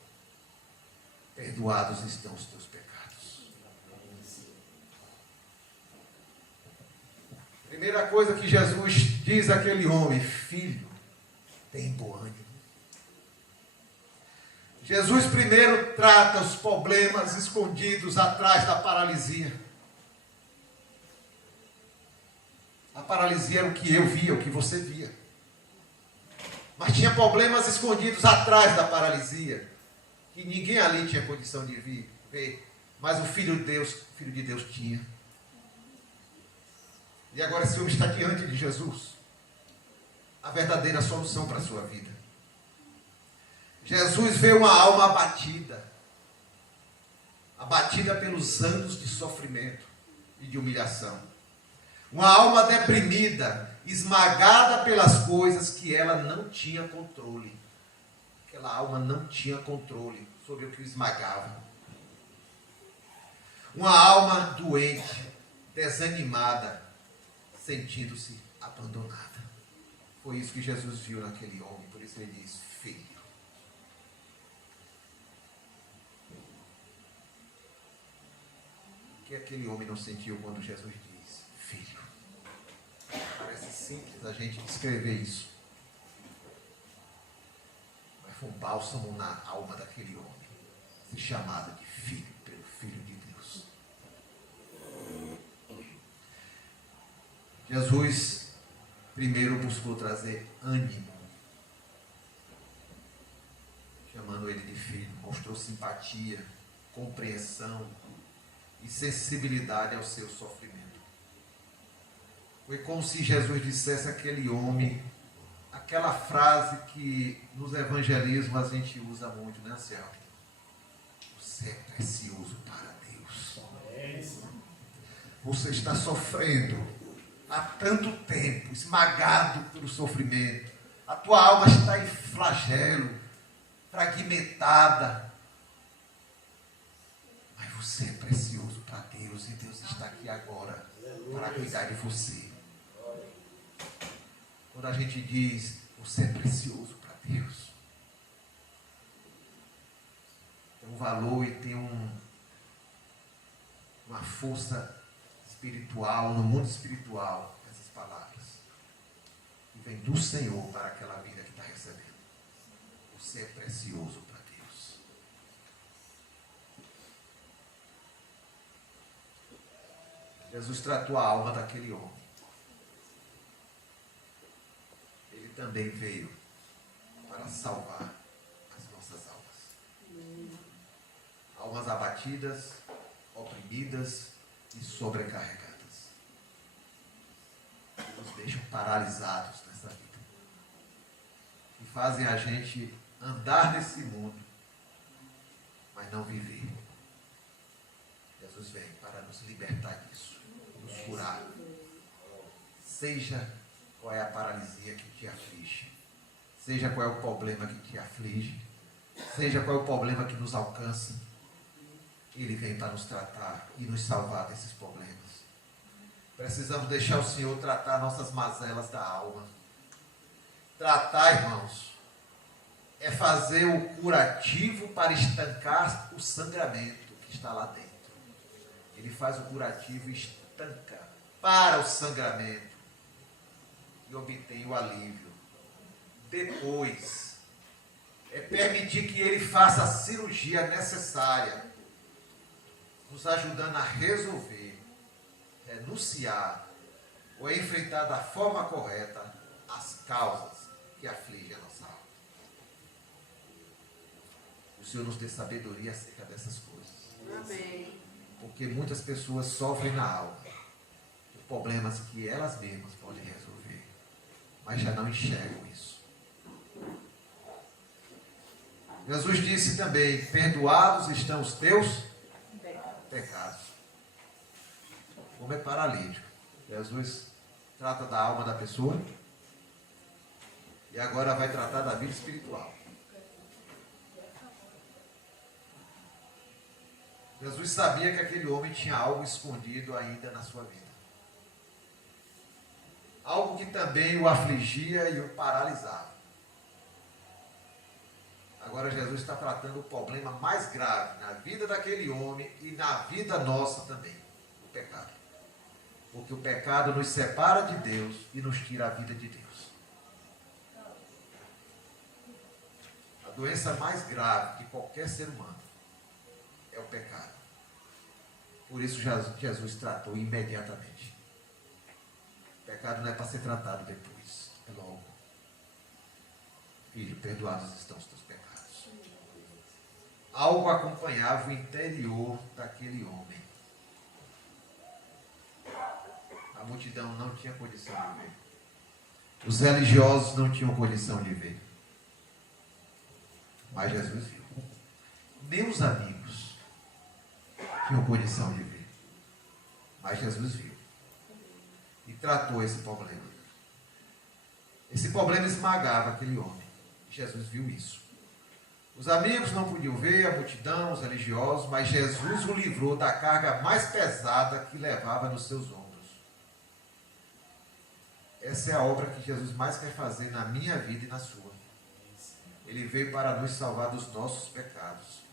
Perdoados estão os teus pecados. Primeira coisa que Jesus diz àquele homem: filho, tem bom ânimo. Jesus primeiro trata os problemas escondidos atrás da paralisia. A paralisia era o que eu via, o que você via. Mas tinha problemas escondidos atrás da paralisia, que ninguém ali tinha condição de ver, mas o Filho de Deus tinha. E agora esse homem está diante de Jesus, a verdadeira solução para a sua vida. Jesus vê uma alma abatida pelos anos de sofrimento e de humilhação. Uma alma deprimida, esmagada pelas coisas que ela não tinha controle. Aquela alma não tinha controle sobre o que o esmagava. Uma alma doente, desanimada, sentindo-se abandonada. Foi isso que Jesus viu naquele homem, por isso ele diz: filho. O que aquele homem não sentiu quando Jesus diz: filho? Parece simples a gente descrever isso. Mas foi um bálsamo na alma daquele homem, ser chamado de filho pelo Filho de Deus. Jesus primeiro buscou trazer ânimo, chamando ele de filho, mostrou simpatia, compreensão e sensibilidade ao seu sofrimento. Foi como se Jesus dissesse àquele homem aquela frase que nos evangelismos a gente usa muito, né, Anselmo? Você é precioso para Deus. Você está sofrendo há tanto tempo, esmagado pelo sofrimento. A tua alma está em flagelo, fragmentada. Mas você é precioso para Deus, e Deus está aqui agora para cuidar de você. Quando a gente diz: você é precioso para Deus, força espiritual, no mundo espiritual, essas palavras. E vem do Senhor para aquela vida que está recebendo. Você é precioso para Deus. Jesus tratou a alma daquele homem. Ele também veio para salvar as nossas almas. Almas abatidas, oprimidas e sobrecarregadas. Que nos deixam paralisados nessa vida. Que fazem a gente andar nesse mundo, mas não viver. Jesus vem para nos libertar disso, nos curar. Seja qual é a paralisia que te aflige, seja qual é o problema que te aflige, seja qual é o problema que nos alcança, Ele vem para nos tratar e nos salvar desses problemas. Precisamos deixar o Senhor tratar nossas mazelas da alma. Tratar, irmãos, é fazer o curativo para estancar o sangramento que está lá dentro. Ele faz o curativo e estanca para o sangramento e obtém o alívio. Depois, é permitir que ele faça a cirurgia necessária, nos ajudando a resolver, renunciar ou enfrentar da forma correta as causas que afligem a nossa alma. O Senhor nos dê sabedoria acerca dessas coisas. Amém. Porque muitas pessoas sofrem na alma por problemas que elas mesmas podem resolver, mas já não enxergam isso. Jesus disse também: perdoados estão os teus pecados. Como é paralítico, Jesus trata da alma da pessoa e agora vai tratar da vida espiritual. Jesus sabia que aquele homem tinha algo escondido ainda na sua vida. Algo que também o afligia e o paralisava. Agora Jesus está tratando o problema mais grave na vida daquele homem e na vida nossa também, o pecado. Porque o pecado nos separa de Deus e nos tira a vida de Deus. A doença mais grave de qualquer ser humano é o pecado. Por isso Jesus tratou imediatamente. O pecado não é para ser tratado depois, é logo. Filho, perdoados estão os teus pecados. Algo acompanhava o interior daquele homem. A multidão não tinha condição de ver. Os religiosos não tinham condição de ver. Mas Jesus viu. Nem os amigos tinham condição de ver. Mas Jesus viu. E tratou esse problema. Esse problema esmagava aquele homem. Jesus viu isso. Os amigos não podiam ver, a multidão, os religiosos, mas Jesus o livrou da carga mais pesada que levava nos seus ombros. Essa é a obra que Jesus mais quer fazer na minha vida e na sua. Ele veio para nos salvar dos nossos pecados.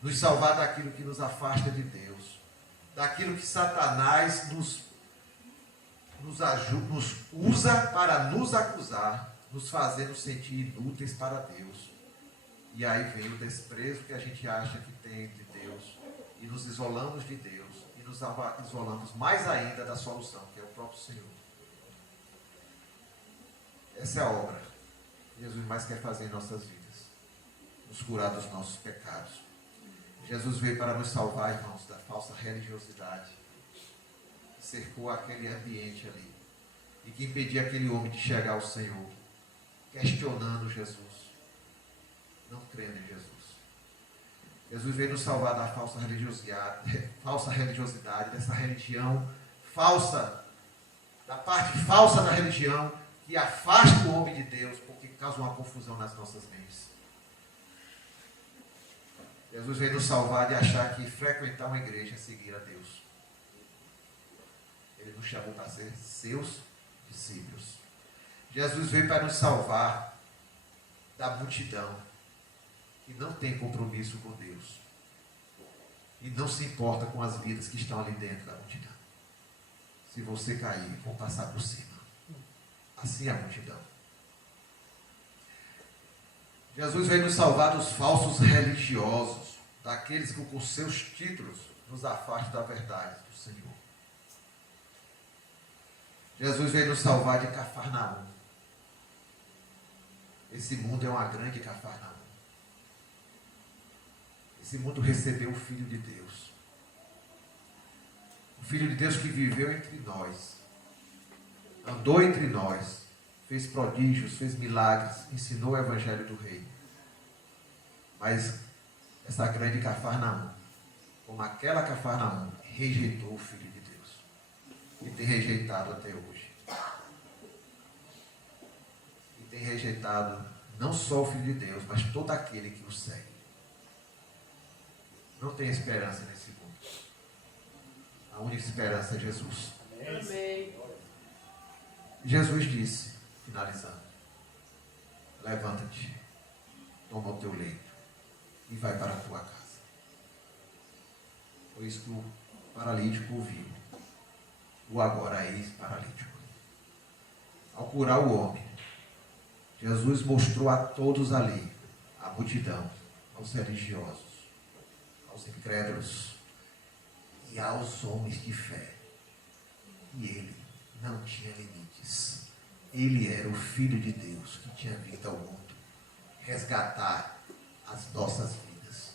Nos salvar daquilo que nos afasta de Deus. Daquilo que Satanás nos usa para nos acusar, nos fazendo sentir inúteis para Deus. E aí vem o desprezo que a gente acha que tem de Deus. E nos isolamos de Deus. E nos isolamos mais ainda da solução, que é o próprio Senhor. Essa é a obra que Jesus mais quer fazer em nossas vidas. Nos curar dos nossos pecados. Jesus veio para nos salvar, irmãos, da falsa religiosidade. Que cercou aquele ambiente ali. E que impedia aquele homem de chegar ao Senhor. Questionando Jesus. Não crendo em Jesus. Jesus veio nos salvar da falsa religiosidade, dessa religião falsa, da parte falsa da religião, que afasta o homem de Deus, porque causa uma confusão nas nossas mentes. Jesus veio nos salvar de achar que frequentar uma igreja é seguir a Deus. Ele nos chamou para ser seus discípulos. Jesus veio para nos salvar da multidão que não tem compromisso com Deus. e não se importa com as vidas que estão ali dentro da multidão. Se você cair, vão passar por cima. Assim é a multidão. Jesus veio nos salvar dos falsos religiosos, daqueles que com seus títulos nos afastam da verdade do Senhor. Jesus veio nos salvar de Cafarnaum. Esse mundo é uma grande Cafarnaum. Esse mundo recebeu o Filho de Deus. O Filho de Deus que viveu entre nós, andou entre nós, fez prodígios, fez milagres, ensinou o Evangelho do Reino. Mas essa grande Cafarnaum, como aquela Cafarnaum, rejeitou o Filho de Deus. E tem rejeitado até hoje. E tem rejeitado não só o Filho de Deus, mas todo aquele que o segue. Não tem esperança nesse mundo. A única esperança é Jesus. Amém. Jesus disse, finalizando: levanta-te, toma o teu leito e vai para a tua casa. Foi isso que o paralítico ouviu. O agora ex-paralítico. Ao curar o homem, Jesus mostrou a todos ali, a multidão, aos religiosos, aos incrédulos e aos homens de fé, e ele não tinha limites. Ele era o Filho de Deus que tinha vindo ao mundo resgatar as nossas vidas.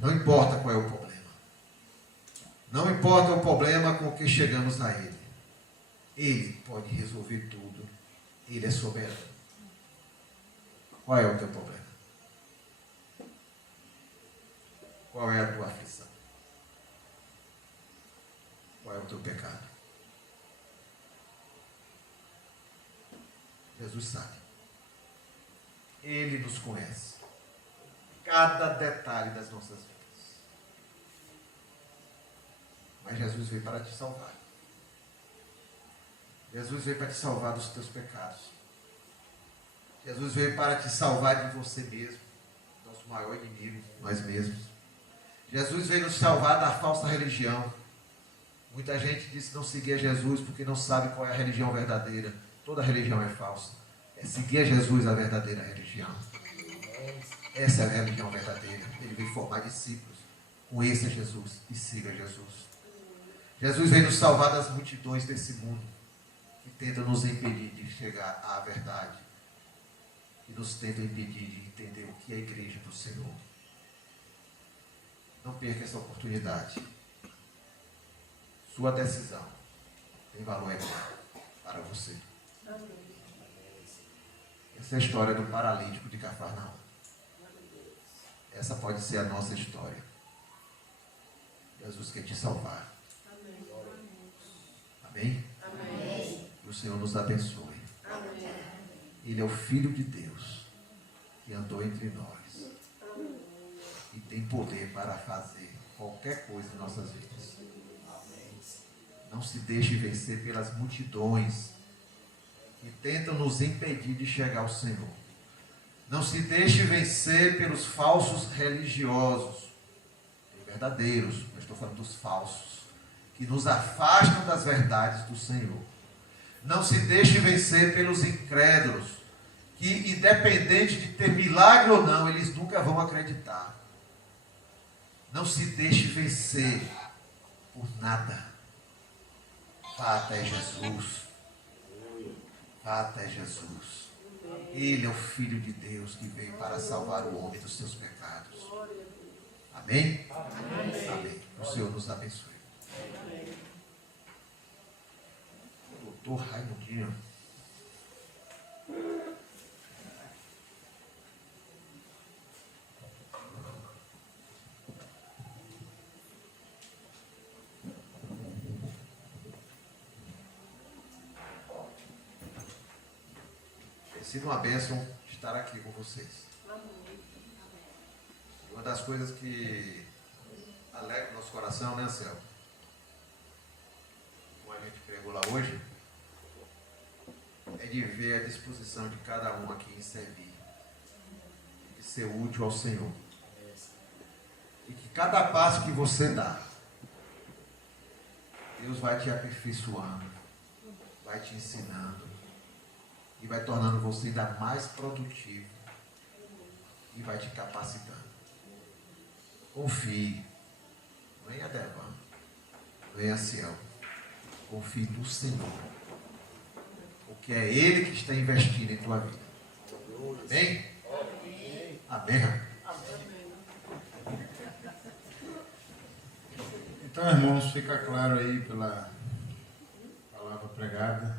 Não importa qual é o problema. Não importa o problema com que chegamos a Ele. Ele pode resolver tudo. Ele é soberano. Qual é o teu problema? Qual é a tua aflição? Qual é o teu pecado? Jesus sabe. Ele nos conhece. Cada detalhe das nossas vidas. Mas Jesus veio para te salvar. Jesus veio para te salvar dos teus pecados. Jesus veio para te salvar de você mesmo, nosso maior inimigo, nós mesmos. Jesus veio nos salvar da falsa religião. Muita gente diz que não seguia Jesus porque não sabe qual é a religião verdadeira. Toda religião é falsa. É seguir a Jesus a verdadeira religião. Essa é a religião verdadeira. Ele veio formar discípulos. Conheça Jesus e siga Jesus. Jesus veio nos salvar das multidões desse mundo que tentam nos impedir de chegar à verdade, que nos tentam impedir de entender o que é a igreja do Senhor. Não perca essa oportunidade. Sua decisão tem valor eterno para você. Essa é a história do paralítico de Cafarnaum. Essa pode ser a nossa história. Jesus quer te salvar. Amém? Amém? Que o Senhor nos abençoe. Amém. Ele é o Filho de Deus que andou entre nós e tem poder para fazer qualquer coisa em nossas vidas. Não se deixe vencer pelas multidões que tentam nos impedir de chegar ao Senhor. Não se deixe vencer pelos falsos religiosos, verdadeiros, mas estou falando dos falsos, que nos afastam das verdades do Senhor. Não se deixe vencer pelos incrédulos, que independente de ter milagre ou não, eles nunca vão acreditar. Não se deixe vencer por nada. Vá até Jesus. Vá até Jesus. Ele é o Filho de Deus que veio para salvar o homem dos seus pecados. Amém? Amém. Amém. O Senhor nos abençoe. Doutor Raimundinho. Tem sido uma bênção estar aqui com vocês. Uma das coisas que alegra o nosso coração, né, Anselmo? Como a gente pregou lá hoje, é de ver a disposição de cada um aqui em servir, de ser útil ao Senhor. E que cada passo que você dá, Deus vai te aperfeiçoando, vai te ensinando e vai tornando você ainda mais produtivo e vai te capacitando. Confie, não em Adevan, não em Aciel, confie no Senhor, porque é Ele que está investindo em tua vida. Amém? Amém. Então, irmãos, fica claro aí pela palavra pregada,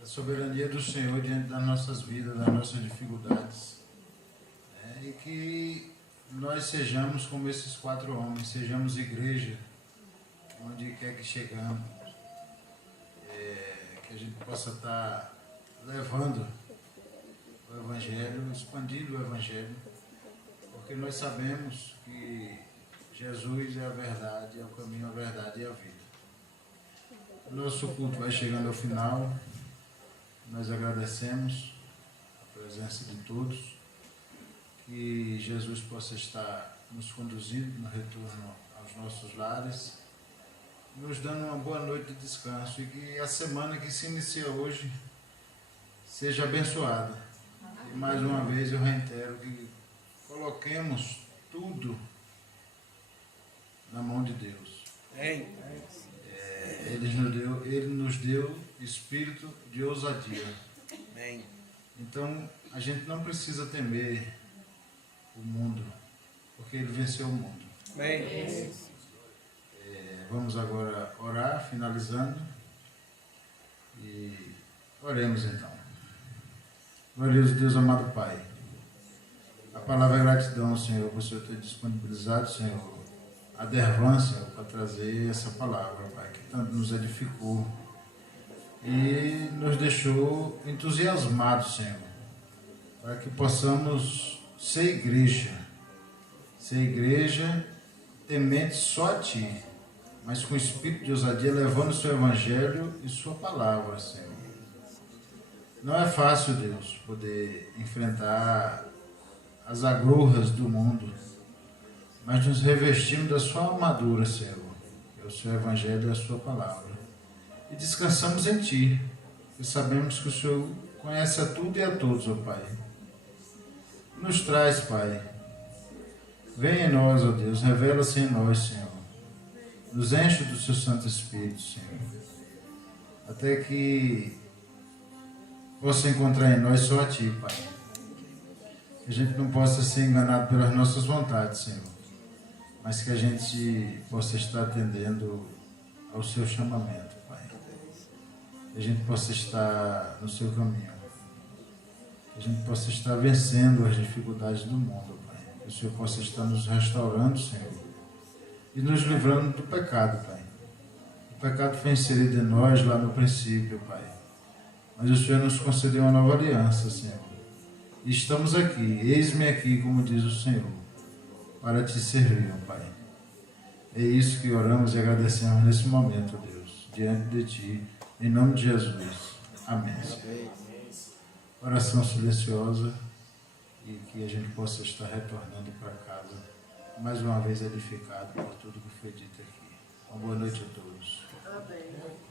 a soberania do Senhor diante das nossas vidas, das nossas dificuldades. E que nós sejamos como esses 4 homens, sejamos igreja, onde quer que chegamos, que a gente possa estar levando o Evangelho, expandindo o Evangelho, porque nós sabemos que Jesus é a verdade, é o caminho, a verdade e a vida. O nosso culto vai chegando ao final, nós agradecemos a presença de todos, que Jesus possa estar nos conduzindo no retorno aos nossos lares, nos dando uma boa noite de descanso e que a semana que se inicia hoje seja abençoada. E mais uma vez eu reitero que coloquemos tudo na mão de Deus. Ele nos deu espírito de ousadia. Então a gente não precisa temer o mundo, porque ele venceu o mundo. Vamos agora orar, finalizando. E oremos então. Glorioso Deus, amado Pai, a palavra é gratidão, Senhor, por o Senhor ter disponibilizado, Senhor, a Dervan, Senhor, para trazer essa palavra, Pai, que tanto nos edificou e nos deixou entusiasmados, Senhor, para que possamos ser igreja temente só a Ti, mas com espírito de ousadia, levando o Seu Evangelho e Sua palavra, Senhor. Não é fácil, Deus, poder enfrentar as agrurras do mundo, mas nos revestimos da Sua armadura, Senhor, que é o Seu Evangelho e a Sua palavra. E descansamos em Ti, e sabemos que o Senhor conhece a tudo e a todos, ó Pai. Nos traz, Pai. Vem em nós, ó Deus, revela-se em nós, Senhor. Nos enche do Seu Santo Espírito, Senhor. Até que possa encontrar em nós só a Ti, Pai. Que a gente não possa ser enganado pelas nossas vontades, Senhor. Mas que a gente possa estar atendendo ao Seu chamamento, Pai. Que a gente possa estar no Seu caminho. Que a gente possa estar vencendo as dificuldades do mundo, Pai. Que o Senhor possa estar nos restaurando, Senhor. E nos livrando do pecado, Pai. O pecado foi inserido em nós lá no princípio, Pai. Mas o Senhor nos concedeu uma nova aliança, Senhor. E estamos aqui, eis-me aqui, como diz o Senhor, para Te servir, ó Pai. É isso que oramos e agradecemos nesse momento, ó Deus, diante de Ti, em nome de Jesus. Amém. Oração silenciosa e que a gente possa estar retornando para casa, mais uma vez edificado por tudo que foi dito aqui. Uma boa noite a todos. Amém.